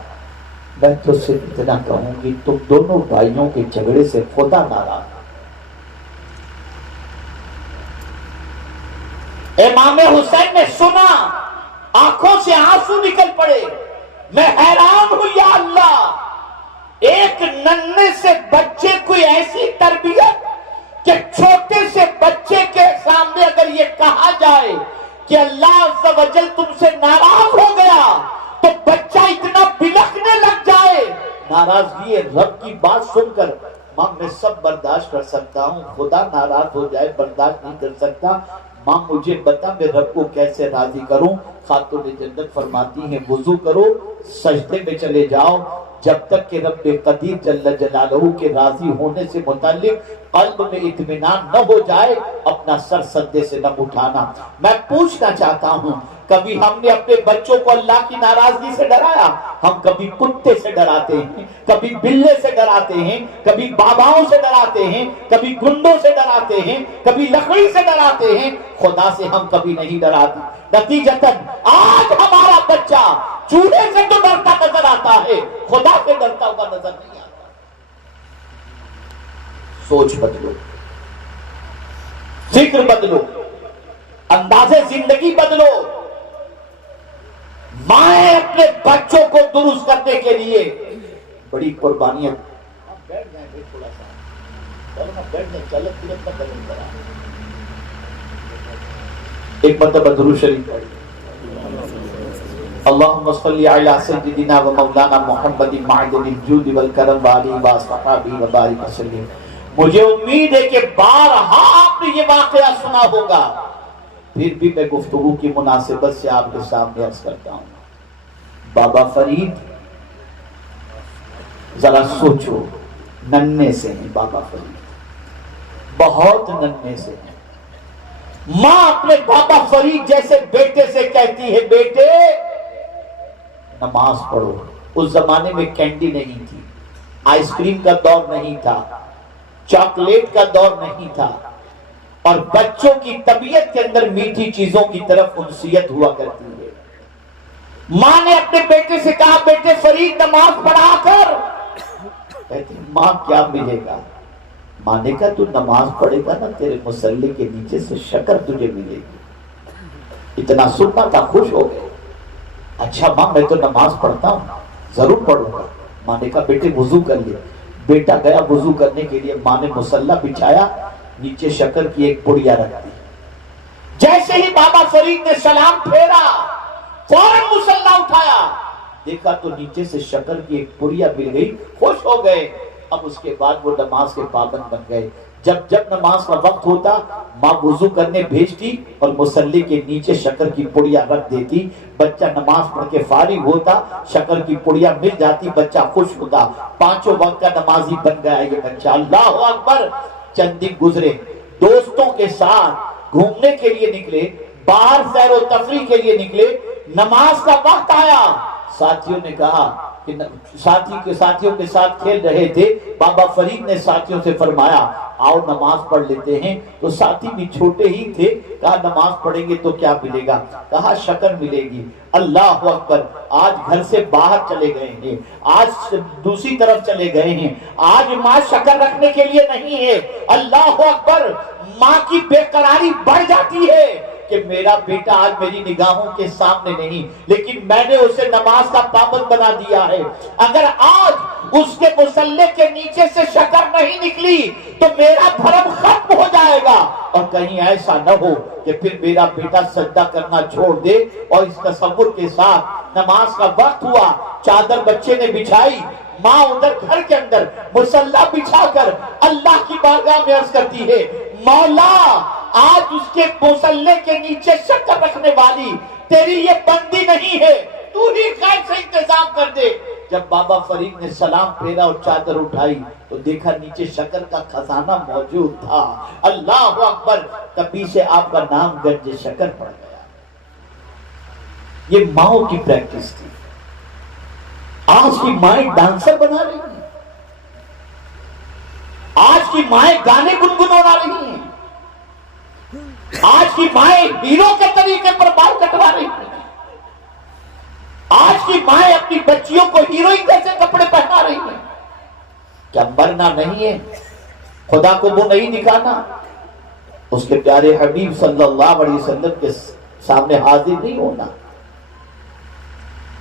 میں تو صرف اتنا کہوں گی تم دونوں بھائیوں کے جھگڑے سے خدا ناراض. امام حسین نے سنا، آنکھوں سے آنسو نکل پڑے. میں حیران ہوں یا اللہ، ایک ننھے سے بچے کو ایسی تربیت کہ چھوٹے سے بچے کے سامنے اگر یہ کہا جائے کہ اللہ عز و جل تم سے ناراض ہو گیا تو بچہ اتنا بلکنے لگ جائے. ناراضگی رب کی بات سن کر ماں میں سب برداشت کر سکتا ہوں، خدا ناراض ہو جائے برداشت نہیں کر سکتا. ماں مجھے بتا میں رب کو کیسے راضی کروں. خاتون جنت فرماتی ہیں وضو کرو، سجدے میں چلے جاؤ، جب تک کہ رب قدیر جل جلالہ کے راضی ہونے سے متعلق قلب میں اطمینان نہ ہو جائے اپنا سر سجدے سے نہ اٹھانا. میں پوچھنا چاہتا ہوں کبھی ہم نے اپنے بچوں کو اللہ کی ناراضگی سے ڈرایا؟ ہم کبھی کتے سے ڈراتے ہیں، کبھی بلے سے ڈراتے ہیں، کبھی باباؤں سے ڈراتے ہیں، کبھی گنڈوں سے ڈراتے ہیں، کبھی لکڑی سے ڈراتے ہیں، خدا سے ہم کبھی نہیں ڈراتے. نتیجتاً آج ہمارا بچہ چوہے سے تو ڈرتا نظر آتا ہے، خدا سے ڈرتا ہوا نظر نہیں آتا. سوچ بدلو، فکر بدلو، انداز زندگی بدلو. مائیں اپنے بچوں کو درست کرنے کے لیے بڑی قربانیاں. بیٹھ جائیں تھوڑا سا، بیٹھ جائیں، چلت پلت کا بدل کرا. ایک مرتبہ درود شریف پڑھیں. اللہم صلی علی سیدنا و مولانا محمد معدن الجود والکرم وآلہ وصحبہ وبارک وسلم. مجھے امید ہے کہ بارہا آپ نے یہ واقعہ سنا ہوگا، پھر بھی میں گفتگو کی مناسبت سے آپ کے سامنے عرض کرتا ہوں. بابا فرید ذرا سوچو، ننھے سے ہیں بابا فرید، بہت ننھے سے ہیں. ماں اپنے بابا فرید جیسے بیٹے سے کہتی ہے بیٹے نماز پڑھو. اس زمانے میں کینڈی نہیں تھی، آئس کریم کا دور نہیں تھا، چاکلیٹ کا دور نہیں تھا، اور بچوں کی طبیعت کے اندر میٹھی چیزوں کی طرف انسیت ہوا کرتی ہے. ماں نے اپنے بیٹے سے کہا بیٹے فرید نماز پڑھا کر. کہتے ماں کیا ملے گا؟ ماں نے کہا تو نماز پڑھے گا نا تیرے مسلح کے نیچے سے شکر تجھے ملے گی. اتنا سننا تھا، خوش ہو گئے. اچھا ماں میں تو نماز پڑھتا ہوں، ضرور پڑھوں گا. ماں نے کہا بیٹے وضو کر لے. بیٹا گیا وضو کرنے کے لیے، ماں نے مصلی بچھایا، نیچے شکر کی ایک پڑیا رکھ دی. جیسے ہی بابا فرید نے سلام پھیرا فوراً مصلی اٹھایا، دیکھا تو نیچے سے شکر کی ایک پڑیا مل گئی، خوش ہو گئے. اب اس کے بعد وہ نماز کے پابند بن گئے. جب نماز کا وقت ہوتا ماں وضو کرنے بھیجتی اور مصلی کے نیچے شکر کی پڑیا رکھ دیتی. بچہ نماز پڑھ کے فارغ ہوتا، شکر کی پڑیا مل جاتی، بچہ خوش ہوتا، پانچوں وقت کا نمازی بن گیا یہ بچہ. اللہ اکبر. چند دن گزرے، دوستوں کے ساتھ گھومنے کے لیے نکلے، باہر سیر و تفریح کے لیے نکلے. نماز کا وقت آیا، ساتھیوں نے کہا کہ ساتھیوں کے ساتھ کھیل رہے تھے. بابا فرید نے ساتھیوں سے فرمایا آؤ نماز پڑھ لیتے ہیں. تو ساتھی بھی چھوٹے ہی تھے، کہا نماز پڑھیں گے تو کیا ملے گا؟ کہا شکر ملے گی. اللہ اکبر. آج گھر سے باہر چلے گئے ہیں، آج دوسری طرف چلے گئے ہیں، آج ماں شکر رکھنے کے لیے نہیں ہے. اللہ اکبر. ماں کی بے قراری بڑھ جاتی ہے کہ میرا بیٹا آج میری نگاہوں کے سامنے نہیں، لیکن میں نے اسے نماز کا پابند بنا دیا ہے. اگر آج اس کے مصلی کے نیچے سے شکر نہیں نکلی تو میرا بھرم ختم ہو جائے گا. اور کہیں ایسا نہ ہو کہ پھر میرا بیٹا سجدہ کرنا چھوڑ دے. اور اس تصور کے ساتھ نماز کا وقت ہوا، چادر بچے نے بچھائی، ماں ادھر گھر کے اندر مصلی بچھا کر اللہ کی بارگاہ میں عرض کرتی ہے مولا آج اس کے مصلے کے نیچے شکر رکھنے والی تیری یہ بندی نہیں ہے، تو ہی خیر سے انتظام کر دے۔ جب بابا فرید نے سلام پھیرا اور چادر اٹھائی تو دیکھا نیچے شکر کا خزانہ موجود تھا۔ اللہ اکبر، تبھی سے آپ کا نام گنج شکر پڑ گیا۔ یہ ماؤں کی پریکٹس تھی۔ آج کی مائیں ڈانسر بنا رہی ہیں، آج کی مائیں گانے گنگنا رہی ہیں، آج کی مائیں ہیرو کے طریقے پر بال کٹوا رہی ہیں، آج کی مائیں اپنی بچیوں کو ہیروئن جیسے کپڑے پہنا رہی ہیں۔ کیا مرنا نہیں ہے؟ خدا کو وہ نہیں دکھانا؟ اس کے پیارے حبیب صلی اللہ علیہ وسلم کے سامنے حاضر نہیں ہونا؟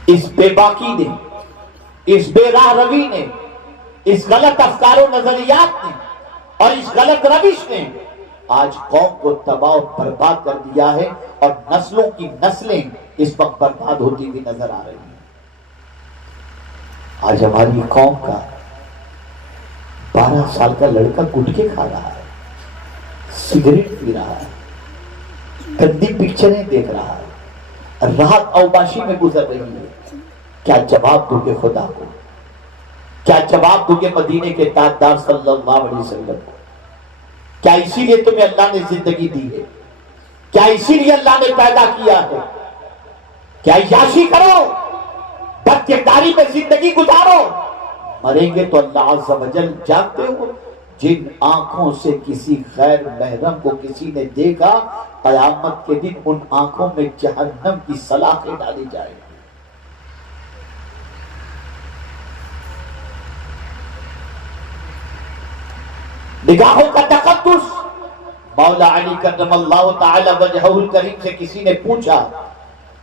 اس بے باکی نے، اس بے راہ روی نے، اس غلط افکار و نظریات نے اور اس غلط روش نے آج قوم کو تباہ و برباد کر دیا ہے، اور نسلوں کی نسلیں اس وقت برباد ہوتی ہوئی نظر آ رہی ہیں۔ آج ہماری قوم کا 12 سال کا لڑکا گٹکے کھا رہا ہے، سگریٹ پی رہا ہے، گندی پکچریں دیکھ رہا ہے، رات اوباشی میں گزر رہی ہے۔ کیا جواب دو گے خدا کو؟ کیا جواب دو گے مدینے کے تاجدار صلی اللہ علیہ وسلم کو؟ کیا اسی لیے تمہیں اللہ نے زندگی دی ہے؟ کیا اسی لیے اللہ نے پیدا کیا ہے؟ کیا عیاشی کرو، بدکرداری میں زندگی گزارو؟ مریں گے تو اللہ عز و جل جانتے ہو، جن آنکھوں سے کسی غیر محرم کو کسی نے دیکھا، قیامت کے دن ان آنکھوں میں جہنم کی سلاخیں ڈالی جائیں گی۔ نگاہوں کا تقدس۔ مولا علی کرم اللہ تعالی وجہہ الکریم سے کسی نے پوچھا،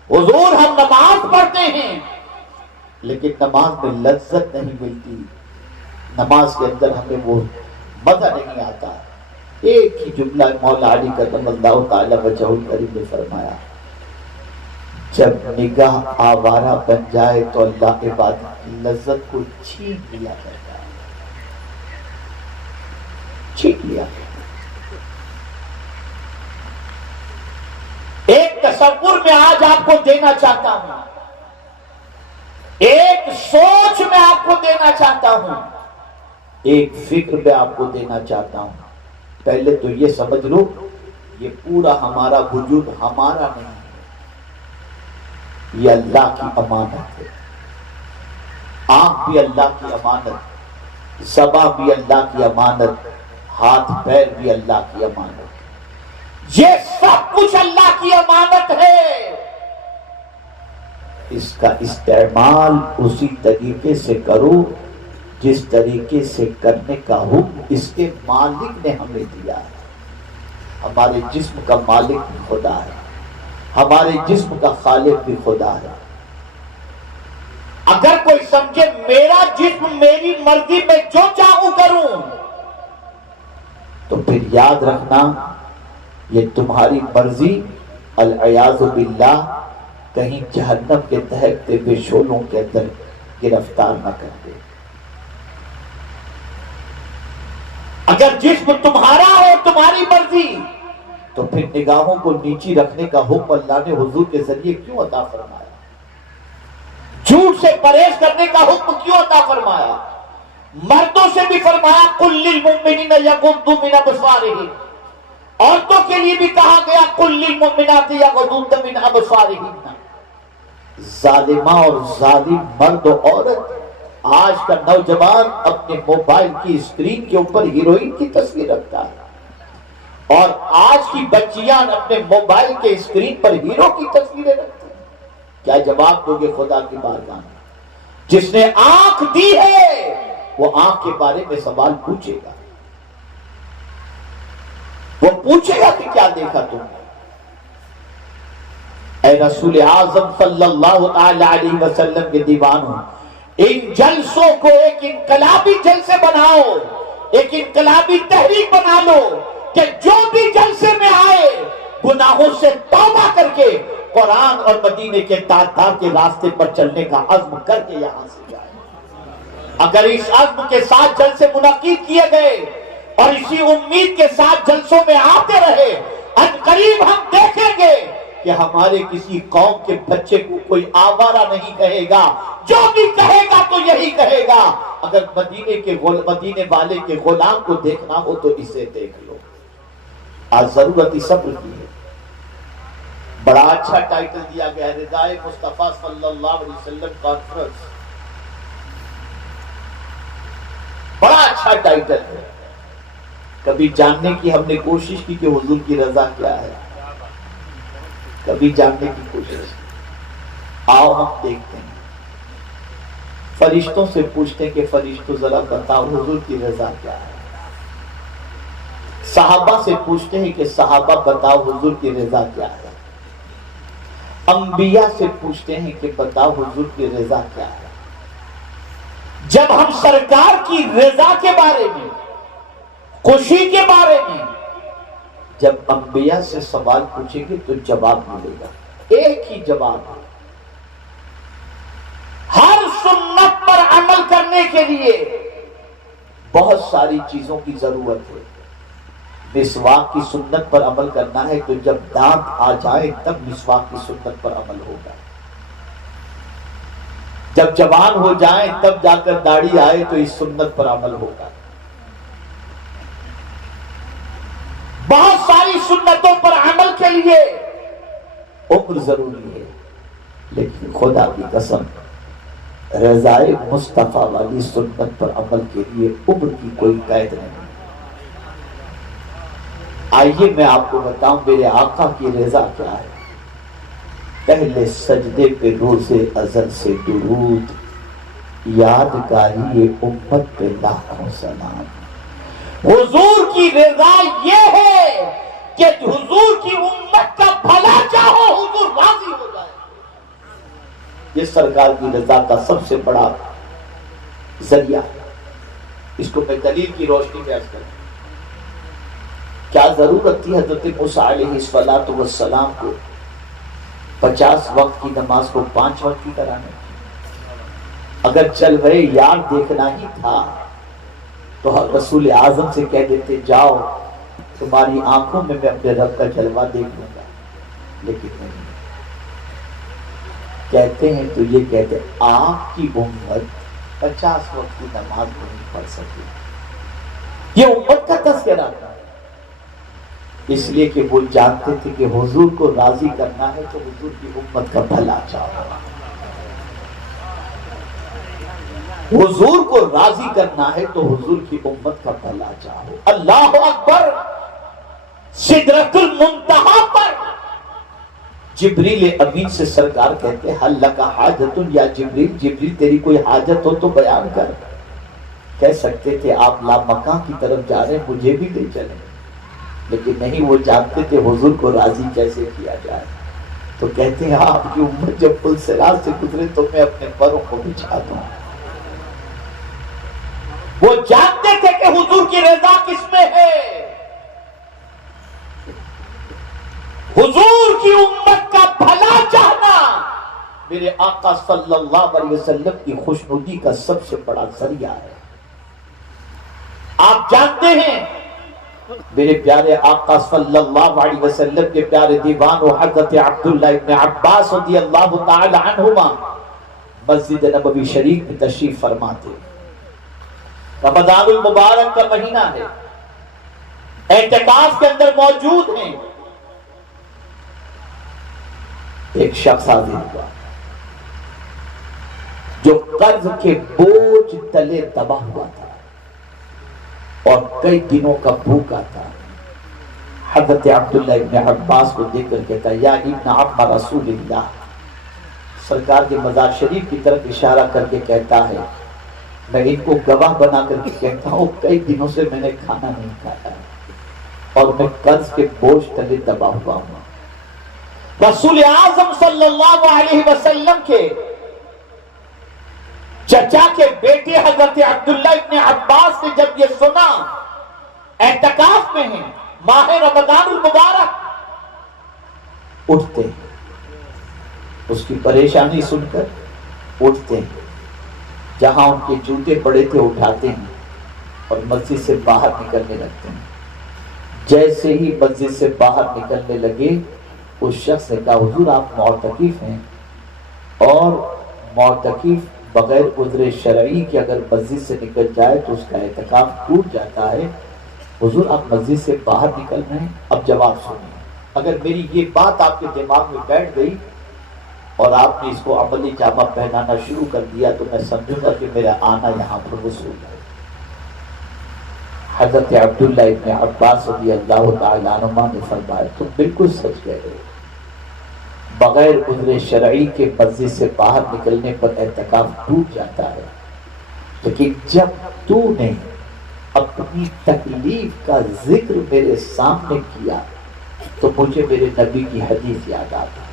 حضور ہم نماز پڑھتے ہیں لیکن نماز میں لذت نہیں ملتی، نماز کے اندر ہمیں وہ مزہ نہیں آتا۔ ایک ہی جملہ مولا علی کرم اللہ تعالی وجہہ الکریم نے فرمایا، جب نگاہ آوارہ بن جائے تو اللہ عبادت کی لذت کو چھین لیا کرتا ہے، چھین لیا۔ ایک تصور میں آج آپ کو دینا چاہتا ہوں، ایک سوچ میں آپ کو دینا چاہتا ہوں، ایک فکر میں آپ کو دینا چاہتا ہوں۔ پہلے تو یہ سمجھ لو، یہ پورا ہمارا وجود ہمارا نہیں ہے، یہ اللہ کی امانت ہے۔ آنکھ بھی اللہ کی امانت، زبان بھی اللہ کی امانت، ہاتھ پیر بھی اللہ کی امانت، یہ سب کچھ اللہ کی امانت ہے۔ اس کا استعمال اسی طریقے سے کرو جس طریقے سے کرنے کا حکم اس کے مالک نے ہمیں دیا ہے۔ ہمارے جسم کا مالک بھی خدا ہے، ہمارے جسم کا خالق بھی خدا ہے۔ اگر کوئی سمجھے میرا جسم میری مرضی میں جو چاہوں کروں، تو پھر یاد رکھنا یہ تمہاری مرضی العیاذ باللہ کہیں جہنم کے دہکتے ہوئے شعلوں کے اندر گرفتار نہ کر دے۔ اگر جسم تمہارا ہو تمہاری مرضی، تو پھر نگاہوں کو نیچی رکھنے کا حکم اللہ نے حضور کے ذریعے کیوں عطا فرمایا؟ جھوٹ سے پرہیز کرنے کا حکم کیوں عطا فرمایا؟ مردوں سے بھی فرمایا قل للمؤمنین یغضوا من ابصارہم، عورتوں کے لیے بھی کہا گیا قل للمؤمنات یغضضن من ابصارہن۔ ظالمہ اور ظالم مرد و عورت، آج کا نوجوان اپنے موبائل کی اسکرین کے اوپر ہیروئن کی تصویر رکھتا ہے، اور آج کی بچیاں اپنے موبائل کے اسکرین پر ہیرو کی تصویریں رکھتی ہیں۔ کیا جواب دو گے خدا کی بارگاہ میں؟ جس نے آنکھ دی ہے وہ آنکھ کے بارے میں سوال پوچھے گا، وہ پوچھے گا کہ کیا دیکھا تم نے؟ اے رسول اعظم صلی اللہ علیہ وسلم کے دیوانوں، ان جلسوں کو ایک انقلابی جلسے بناؤ، ایک انقلابی تحریک بنا لو کہ جو بھی جلسے میں آئے گناہوں سے توبہ کر کے قرآن اور مدینے کے تاجدار کے راستے پر چلنے کا عزم کر کے یہاں سے جائے۔ اگر اس عزم کے ساتھ جلسے منعقد کیے گئے اور اسی امید کے ساتھ جلسوں میں آتے رہے اب قریب ہم دیکھیں گے کہ ہمارے کسی قوم کے بچے کو کوئی آوارہ نہیں کہے گا، جو بھی کہے گا تو یہی کہے گا اگر مدینے والے کے غلام کو دیکھنا ہو تو اسے دیکھ لو۔ آج ضرورت صبر کی ہے۔ بڑا اچھا ٹائٹل دیا گیا ہے، رضائے مصطفیٰ صلی اللہ علیہ وسلم کانفرنس، بڑا اچھا ٹائٹل ہے۔ کبھی جاننے کی ہم نے کوشش کی کہ حضور کی رضا کیا ہے؟ کبھی جاننے کی کوشش؟ آؤ ہم دیکھتے ہیں، فرشتوں سے پوچھتے ہیں کہ فرشتوں ذرا بتاؤ حضور کی رضا کیا ہے۔ صحابہ سے پوچھتے ہیں کہ صحابہ بتاؤ حضور کی رضا کیا ہے۔ انبیاء سے پوچھتے ہیں کہ بتاؤ حضور کی رضا کیا ہے۔ جب ہم سرکار کی رضا کے بارے میں، خوشی کے بارے میں جب انبیاء سے سوال پوچھیں گے تو جواب ملے گا، ایک ہی جواب ہے۔ ہر سنت پر عمل کرنے کے لیے بہت ساری چیزوں کی ضرورت ہے۔ مسواک کی سنت پر عمل کرنا ہے تو جب دانت آ جائے تب مسواک کی سنت پر عمل ہوگا، جب جوان ہو جائیں تب جا کر داڑھی آئے تو اس سنت پر عمل ہوگا۔ بہت ساری سنتوں پر عمل کے لیے عمر ضروری ہے، لیکن خدا کی قسم رضائے مصطفیٰ والی سنت پر عمل کے لیے عمر کی کوئی قید نہیں۔ آئیے میں آپ کو بتاؤں میرے آقا کی رضا کیا ہے۔ پہلے سجدے پہ روز ازل سے درود، یادگاری امت پہ لاکھوں سلام۔ حضور کی رضا یہ ہے کہ حضور کی امت کا بھلا چاہو، حضور راضی ہو جائے۔ یہ سرکار کی رضا کا سب سے بڑا ذریعہ ہے۔ اس کو میں دلیل کی روشنی میں عرض کروں۔ کیا ضرورت تھی حضرت موسیٰ علیہ السلام کو 50 وقت کی نماز کو 5 وقت کی کرانے کی؟ اگر جلوہ یار دیکھنا ہی تھا تو رسول اعظم سے کہہ دیتے جاؤ تمہاری آنکھوں میں میں اپنے رب کا جلوہ دیکھ لوں گا، لیکن نہیں کہتے ہیں تو یہ کہتے آپ کی امت 50 وقت کی نماز نہیں پڑھ سکی۔ یہ امت کا تذکرہ تھا، اس لیے کہ وہ جانتے تھے کہ حضور کو راضی کرنا ہے تو حضور کی امت کا بھلا چاہو، حضور کو راضی کرنا ہے تو حضور کی امت کا بھلا چاہو۔ اللہ اکبر۔ سدرۃ المنتہا پر جبریل امین سے سرکار کہتے ہیں حل لک حاجۃ یا جبریل، جبریل تیری کوئی حاجت ہو تو بیان کر۔ کہہ سکتے تھے آپ لامکاں کی طرف جا رہے ہیں مجھے بھی لے چلیں، لیکن نہیں، وہ جانتے تھے حضور کو راضی کیسے کیا جائے، تو کہتے ہیں آپ کی امت جب پل صراط سے گزرے تو میں اپنے پروں کو بچھا دوں۔ وہ جانتے تھے کہ حضور کی رضا کس میں ہے، حضور کی امت کا بھلا چاہنا میرے آقا صلی اللہ علیہ وسلم کی خوشنودی کا سب سے بڑا ذریعہ ہے۔ آپ جانتے ہیں میرے پیارے آقا صلی اللہ علیہ وسلم کے پیارے دیوان و حضرت عبداللہ ابن عباس رضی اللہ تعالی عنہما مسجد نبوی شریف میں تشریف فرماتے۔ رمضان المبارک کا مہینہ ہے، اعتکاف کے اندر موجود ہیں۔ ایک شخص حاضر ہوا جو قرض کے بوجھ تلے دبا ہوا تھا اور کئی دنوں کا بھوکا تھا۔ حضرت عبداللہ ابن عباس کو دیکھ کر کہتا یا ابن عم رسول اللہ، سرکار کے مزار شریف کی طرف اشارہ کر کے کہتا ہے میں ان کو گواہ بنا کر کے کہتا ہوں کئی دنوں سے میں نے کھانا نہیں کھایا اور میں قرض کے بوجھ تلے دبا ہوا ہوں۔ رسول اعظم صلی اللہ علیہ وسلم کے چچا کے بیٹے حضرت عبداللہ ابن عباس نے جب یہ سنا، اعتکاف میں ہیں، ماہ رمضان المبارک، اٹھتے ہیں، اس کی پریشانی سن کر اٹھتے ہیں، جہاں ان کے جوتے پڑے تھے اٹھاتے ہیں اور مسجد سے باہر نکلنے لگتے ہیں۔ جیسے ہی مسجد سے باہر نکلنے لگے اس شخص نے کہا حضور آپ معتکف ہیں اور معتکف بغیر عذر شرعی کے اگر مسجد سے نکل جائے تو اس کا اعتکاف ٹوٹ جاتا ہے، حضور آپ مسجد سے باہر نکل رہے ہیں، اب جواب سنیں۔ اگر میری یہ بات آپ کے دماغ میں بیٹھ گئی اور آپ نے اس کو عملی جامہ پہنانا شروع کر دیا تو میں سمجھوں گا کہ میرا آنا یہاں پر وصول ہے۔ حضرت عبداللہ ابن عباس رضی اللہ تعالیٰ عنہما نے فرمایا تم بالکل سچ کہہ رہے ہو، بغیر عذر شرعی کے مسجد سے باہر نکلنے پر اعتکاف ٹوٹ جاتا ہے، لیکن جب تو نے اپنی تکلیف کا ذکر میرے سامنے کیا تو مجھے میرے نبی کی حدیث یاد آتا ہے،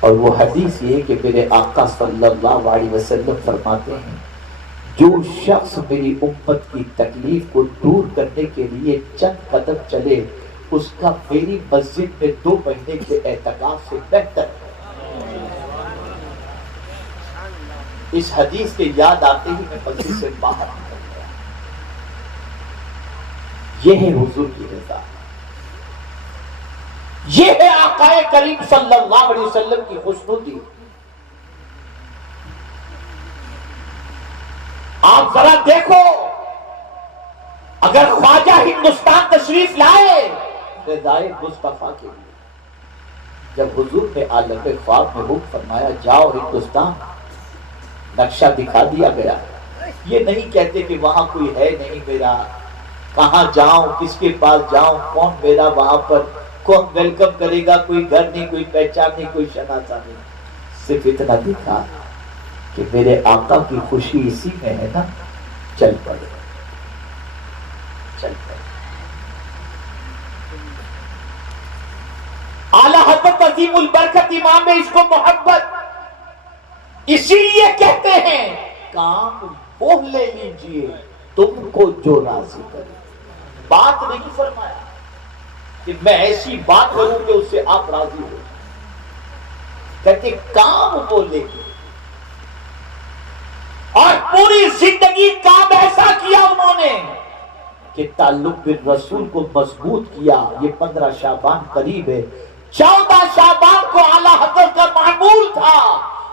اور وہ حدیث یہ کہ میرے آقا صلی اللہ علیہ وسلم فرماتے ہیں جو شخص میری امت کی تکلیف کو دور کرنے کے لیے چند قدم چلے اس کا میری مسجد میں 2 مہینے کے اعتکاف سے بہتر ہے۔ اس حدیث کے یاد آتے ہی میں مسجد سے باہر نکل گیا۔ یہ ہے حضور کی رضا، یہ ہے آقا کریم صلی اللہ علیہ وسلم کی خوشنودی۔ آپ ذرا دیکھو، اگر خواجہ ہندوستان تشریف لائے رضائے مصطفیٰ کے لیے، جب حضور نے عالم خواب میں حکم فرمایا جاؤ ہندوستان، نقشہ دکھا دیا گیا، یہ نہیں کہتے کہ وہاں کوئی ہے نہیں میرا، کہاں جاؤں، کس کے پاس جاؤں، کون میرا وہاں پر کون ویلکم کرے گا، کوئی گھر نہیں، کوئی پہچان نہیں، کوئی شناسہ نہیں، صرف اتنا دکھا کہ میرے آقا کی خوشی اسی میں ہے نا، چل پڑے چل پڑے۔ اعلیٰ حضرت عظیم البرکت امام عشق و محبت اسی لیے کہتے ہیں کام وہ لے لیجئے تم کو جو راضی کرے۔ بات نہیں فرمایا کہ میں ایسی بات کروں کہ اس سے آپ راضی ہو، کہتے کام وہ لے لیجئے، اور پوری زندگی کام ایسا کیا انہوں نے کہ تعلق بالرسول کو مضبوط کیا۔ یہ 15 شعبان قریب ہے، 14 شعبان کو اعلیٰ حضرت کا معمول تھا۔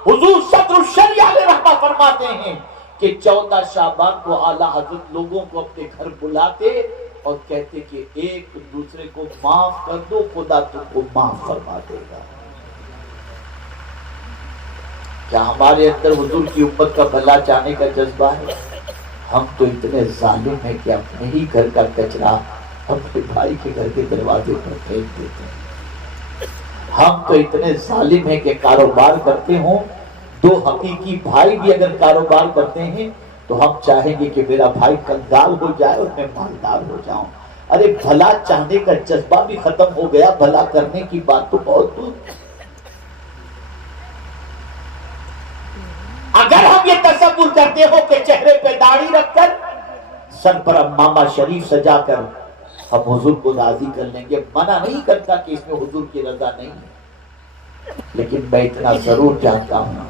حضور صدر الشریعہ علیہ رحمہ فرماتے ہیں کہ 14 شعبان کو اعلیٰ حضرت لوگوں کو اپنے گھر بلاتے اور کہتے کہ ایک دوسرے کو معاف کر دو، خدا تم کو معاف فرما دے گا۔ کیا ہمارے اندر حضور کی امت کا بھلا چاہنے کا جذبہ ہے؟ ہم تو اتنے ظالم ہیں کہ اپنے ہی گھر کا کچرا اپنے بھائی کے گھر کے دروازے پر پھینک دیتے ہیں۔ ہم تو اتنے ظالم ہیں کہ کاروبار کرتے ہوں، 2 حقیقی بھائی بھی اگر کاروبار کرتے ہیں تو ہم چاہیں گے کہ میرا بھائی کنگال ہو جائے اور میں مالدار ہو جاؤں۔ ارے بھلا چاہنے کا جذبہ بھی ختم ہو گیا، بھلا کرنے کی بات تو بہت دور۔ اگر ہم یہ تصور کرتے ہو کہ چہرے پہ داڑھی رکھ کر، سر پر امامہ شریف سجا کر ہم حضور کو راضی کر لیں گے، منع نہیں کرتا کہ اس میں حضور کی رضا نہیں ہے، لیکن میں اتنا ضرور جانتا ہوں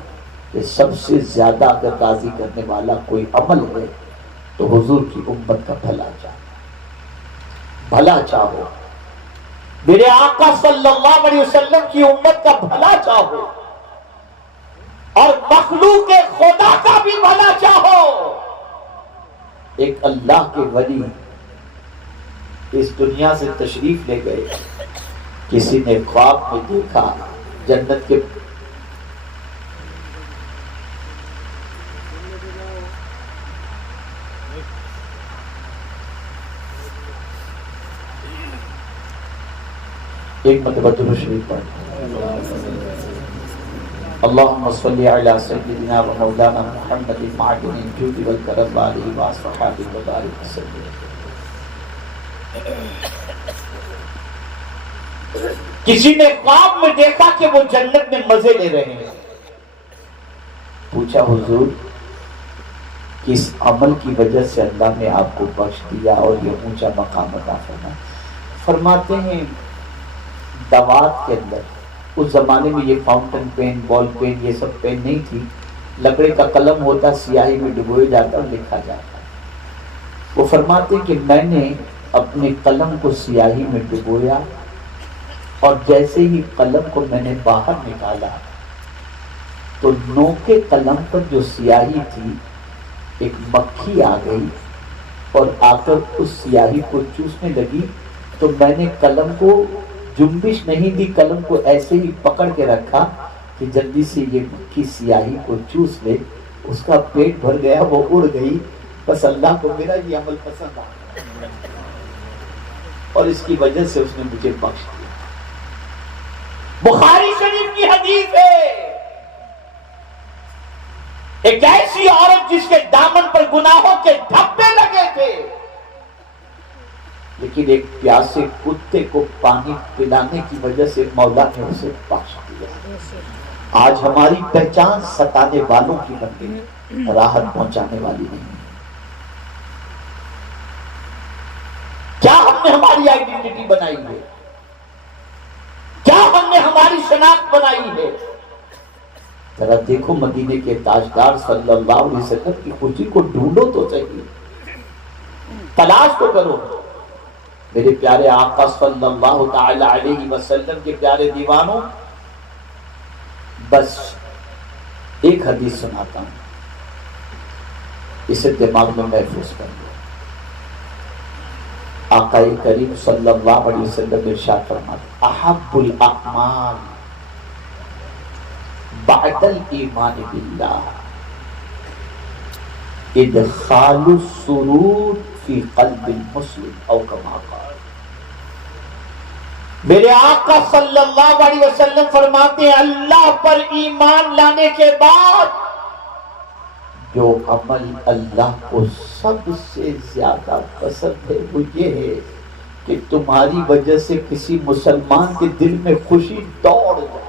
کہ سب سے زیادہ اگر راضی کرنے والا کوئی عمل ہے تو حضور کی امت کا بھلا چاہو، بھلا چاہو، میرے آقا صلی اللہ علیہ وسلم کی امت کا بھلا چاہو، اور مخلوق خدا کا بھی بھلا چاہو۔ ایک اللہ کے ولی اس دنیا سے تشریف لے گئے، کسی نے خواب میں دیکھا جنت کے ایک مرتبہ درود شریف پڑھ اللهم صل على سيدنا ومولانا محمد معدن الجود والكرم وآله وصحبه وبارك وسلم۔ کسی نے خواب میں دیکھا کہ وہ جنت میں مزے لے رہے ہیں، پوچھا حضور کس عمل کی وجہ سے اللہ نے آپ کو بخش دیا اور یہ اونچا مقام عطا فرمایا؟ فرماتے ہیں دوات کے اندر اس زمانے میں یہ فاؤنٹن پین، بال پین، یہ سب پین نہیں تھی، لکڑے کا قلم ہوتا، سیاہی میں ڈبوئے جاتا اور لکھا جاتا۔ وہ فرماتے کہ میں نے اپنے قلم کو سیاہی میں ڈبویا اور جیسے ہی قلم کو میں نے باہر نکالا تو نوکے قلم پر جو سیاہی تھی ایک مکھی آ گئی اور آ کر اس سیاہی کو چوسنے لگی. تو میں نے قلم کو جنبش نہیں دی، قلم کو ایسے ہی پکڑ کے رکھا کہ جلدی سے یہ مکھی سیاہی کو چوس لے. اس کا پیٹ بھر گیا، وہ اڑ گئی. بس اللہ کو میرا یہ عمل پسند آیا اور اس کی وجہ سے اس نے مجھے بخش دیا. بخاری شریف کی حدیث ہے، ایک ایسی عورت جس کے دامن پر گناہوں کے دھبے لگے تھے، لیکن ایک پیاسے کتے کو پانی پلانے کی وجہ سے مولا نے اسے بخش دیا. آج ہماری پہچان ستانے والوں کی بن گئی، راحت پہنچانے والی نہیں. کیا ہم نے ہماری آئیڈینٹی بنائی ہے؟ کیا ہم نے ہماری شناخت بنائی ہے؟ ذرا دیکھو مدینے کے تاجدار صلی اللہ علیہ وسلم کی خوشی کو ڈھونڈو تو صحیح، تلاش تو کرو. میرے پیارے آقا صلی اللہ تعالی علیہ وسلم کے پیارے دیوانوں، بس ایک حدیث سناتا ہوں، اسے دماغ میں محفوظ کر لو. آقا کریم صلی اللہ علیہ وسلم ارشاد فرماتے احب الاعمال بعد الایمان باللہ ادخال السرور فی قلب المسلم او کما قال. میرے آقا صلی اللہ علیہ وسلم فرماتے ہیں اللہ پر ایمان لانے کے بعد جو عمل اللہ کو سب سے زیادہ پسند ہے وہ یہ ہے کہ تمہاری وجہ سے کسی مسلمان کے دل میں خوشی دوڑ جائے.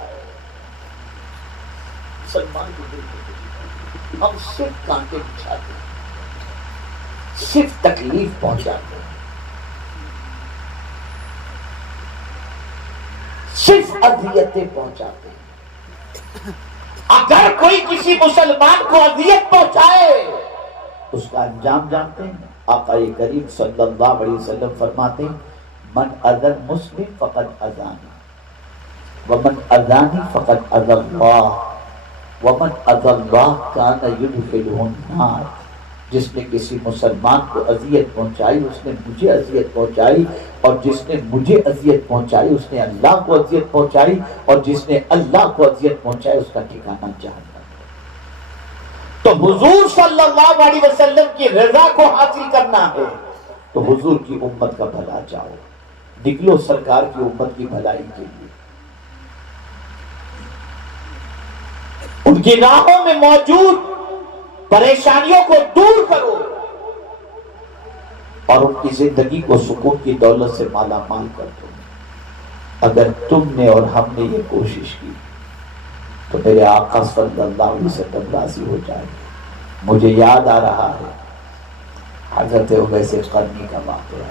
مسلمان کے دل میں خوشی، ہم صرف کانٹے بچھاتے ہیں، صرف تکلیف پہنچاتے ہیں، صرف اذیتیں پہنچاتے ہیں. اگر کوئی کسی مسلمان کو اذیت پہنچائے اس کا انجام جانتے ہیں؟ آقا کریم صلی اللہ علیہ وسلم فرماتے ہیں من اذى المسلم فقد اذانی ومن اذانی فقد اذى اللہ ومن اذى اللہ كان يدخله النار. جس نے کسی مسلمان کو اذیت پہنچائی اس نے مجھے اذیت پہنچائی، اور جس نے مجھے اذیت پہنچائی اس نے اللہ کو اذیت پہنچائی، اور جس نے اللہ کو اذیت پہنچائی اس کا ٹھکانہ جہنم. تو حضور صلی اللہ علیہ وسلم کی رضا کو حاصل کرنا ہے تو حضور کی امت کا بھلا چاہو، نکلو سرکار کی امت کی بھلائی کے لیے. ان کی راہوں میں موجود پریشانیوں کو دور کرو اور ان کی زندگی کو سکون کی دولت سے مالا مال کر دو. اگر تم نے اور ہم نے یہ کوشش کی تو میرے آقا صلی اللہ علیہ وسلم راضی ہو جائے. مجھے یاد آ رہا ہے حضرت اویس قرنی کا واقعہ.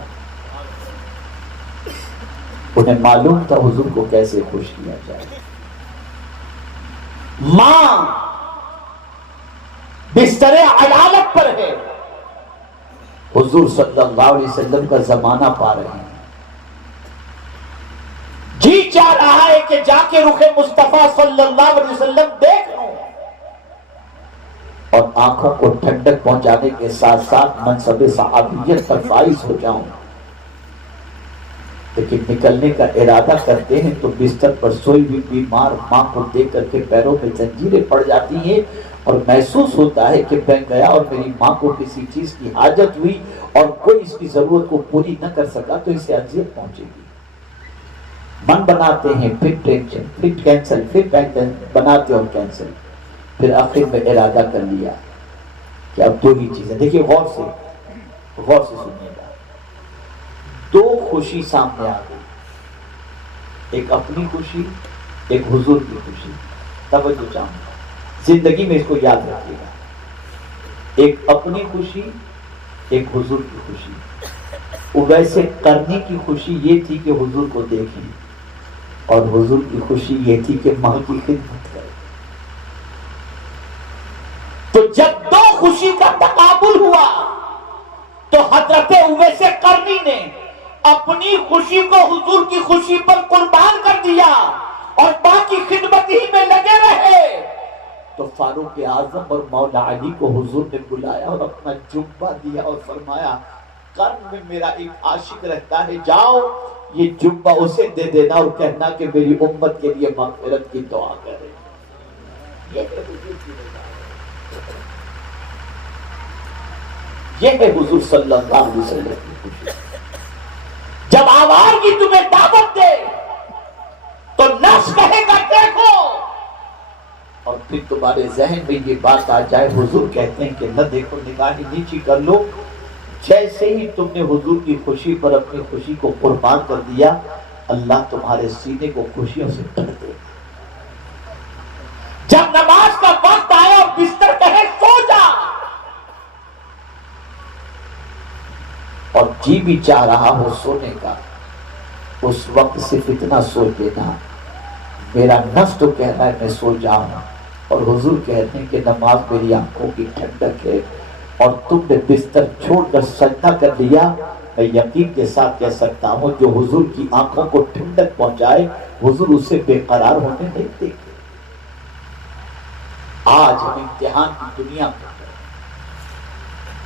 انہیں معلوم تھا حضور کو کیسے خوش کیا جائے. ماں بستر علالت پر ہے، حضور صلی اللہ علیہ وسلم کا زمانہ پا رہے ہیں، جی چاہ رہا ہے کہ جا کے رخ مصطفیٰ صلی اللہ علیہ وسلم دیکھ لوں اور آنکھوں کو ٹھنڈک پہنچانے کے ساتھ ساتھ منصب صحابیت پر فائز ہو جاؤں. لیکن نکلنے کا ارادہ کرتے ہیں تو بستر پر سوئی ہوئی بیمار ماں کو دیکھ کر کے پیروں میں زنجیریں پڑ جاتی ہیں اور محسوس ہوتا ہے کہ میں گیا اور میری ماں کو کسی چیز کی حاجت ہوئی اور کوئی اس کی ضرورت کو پوری نہ کر سکا تو اسے اذیت پہنچے گی. من بناتے ہیں، پھر ٹینشن، پھر کینسل، پھر بناتے اور کینسل. پھر آخر میں ارادہ کر لیا کہ اب دو ہی چیزیں. دیکھیے غور سے سنیے گا. دو خوشی سامنے آ گئی، ایک اپنی خوشی، ایک حضور کی خوشی. توجہ چاہوں گا، زندگی میں اس کو یاد رکھیے گا. ایک اپنی خوشی، ایک حضور کی خوشی. ویسے کرنے کی خوشی یہ تھی کہ حضور کو دیکھیں، اور حضور کی خوشی یہ تھی کہ ماں کی خدمت کریں. تو جب دو خوشی کا تقابل ہوا تو حضرت اویس قرنی نے اپنی خوشی کو حضور کی خوشی پر قربان کر دیا اور باقی خدمت ہی میں لگے رہے، تو فاروق اعظم اور مولا علی کو حضور نے بلایا اور اپنا جبہ دیا اور فرمایا قرن میں میرا ایک عاشق رہتا ہے، جاؤ یہ جبہ اسے دے دینا اور کہنا کہ میری امت کے لیے مغفرت کی دعا کرے۔ یہ ہے حضور صلی اللہ علیہ وسلم کی خوشی۔ جب آوارگی تمہیں دعوت دے تو نفس کہے گا دیکھو، اور پھر تمہارے ذہن میں یہ بات آ جائے، حضور کہتے ہیں کہ نہ دیکھو، نگاہیں نیچی کر لو، جیسے ہی تم نے حضور کی خوشی پر اپنی خوشی کو قربان کر دیا، اللہ تمہارے سینے کو خوشیوں سے بھر دے۔ جب نماز کا وقت آیا اور بستر کہے سو جا، اور جی بھی چاہ رہا ہو سونے کا، اس وقت صرف اتنا سوچ لینا، میرا نفس تو کہہ رہا ہے میں سو جاؤں، اور حضور کہتے ہیں کہ نماز میری آنکھوں کی ٹھنڈک ہے، اور تم نے بستر چھوڑ کر سجدہ کر لیا، میں یقین کے ساتھ کہہ سکتا ہوں جو حضور کی آنکھوں کو ٹھنڈک پہنچائے، حضور اسے بے قرار ہونے نہیں دیں گے۔ آج ہم امتحان کی دنیا میں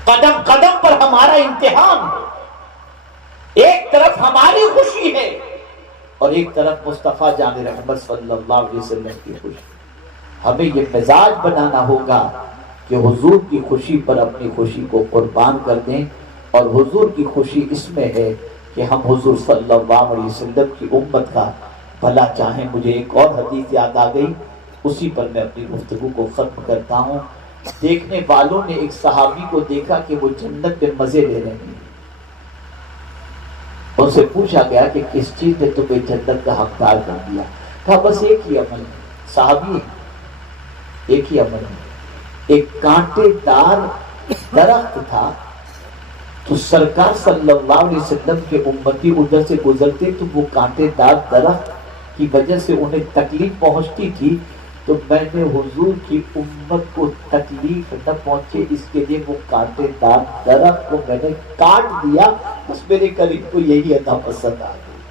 قدم قدم پر ہمارا امتحان ہے، ایک طرف ہماری خوشی ہے اور ایک طرف مصطفیٰ جان رحمت صلی اللہ علیہ وسلم کی خوشی۔ ہمیں یہ مزاج بنانا ہوگا کہ حضور کی خوشی پر اپنی خوشی کو قربان کر دیں، اور حضور کی خوشی اس میں ہے کہ ہم حضور صلی اللہ علیہ وسلم کی امت کا بھلا چاہیں۔ مجھے ایک اور حدیث یاد آ گئی، اسی پر میں اپنی گفتگو کو ختم کرتا ہوں۔ دیکھنے والوں نے ایک صحابی کو دیکھا کہ وہ جنت میں مزے لے رہے ہیں، ان سے پوچھا گیا کہ کس چیز نے تمہیں جنت کا حقدار کر دیا؟ کہا بس ایک ہی عمل ہے، صحابی ایک ہی عمل ہے۔ ایک کانٹے دار درخت تھا، تو سرکار صلی اللہ علیہ وسلم کے امتی ادھر سے گزرتے تو وہ کانٹے دار درخت کی وجہ سے انہیں تکلیف پہنچتی تھی، تو میں نے حضور کی امت کو تکلیف نہ پہنچے اس کے لیے وہ کانٹے دار درخت کو میں نے کاٹ دیا، بس میرے قریب کو یہی عطا پسند آ گئی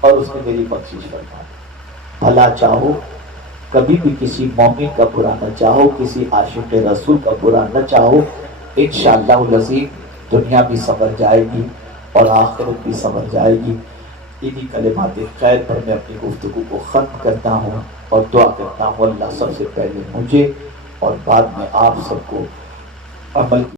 اور اس نے میری بخشش فرما دی۔ بھلا چاہو، کبھی بھی کسی مومن کا برا نہ چاہو، کسی عاشق رسول کا برا نہ چاہو، انشاءاللہ العظیم دنیا بھی سنور جائے گی اور آخرت بھی سنور جائے گی۔ انہی کلمات خیر پر میں اپنی گفتگو کو ختم کرتا ہوں اور دعا کرتا ہوں اللہ سب سے پہلے مجھے اور بعد میں آپ سب کو عمل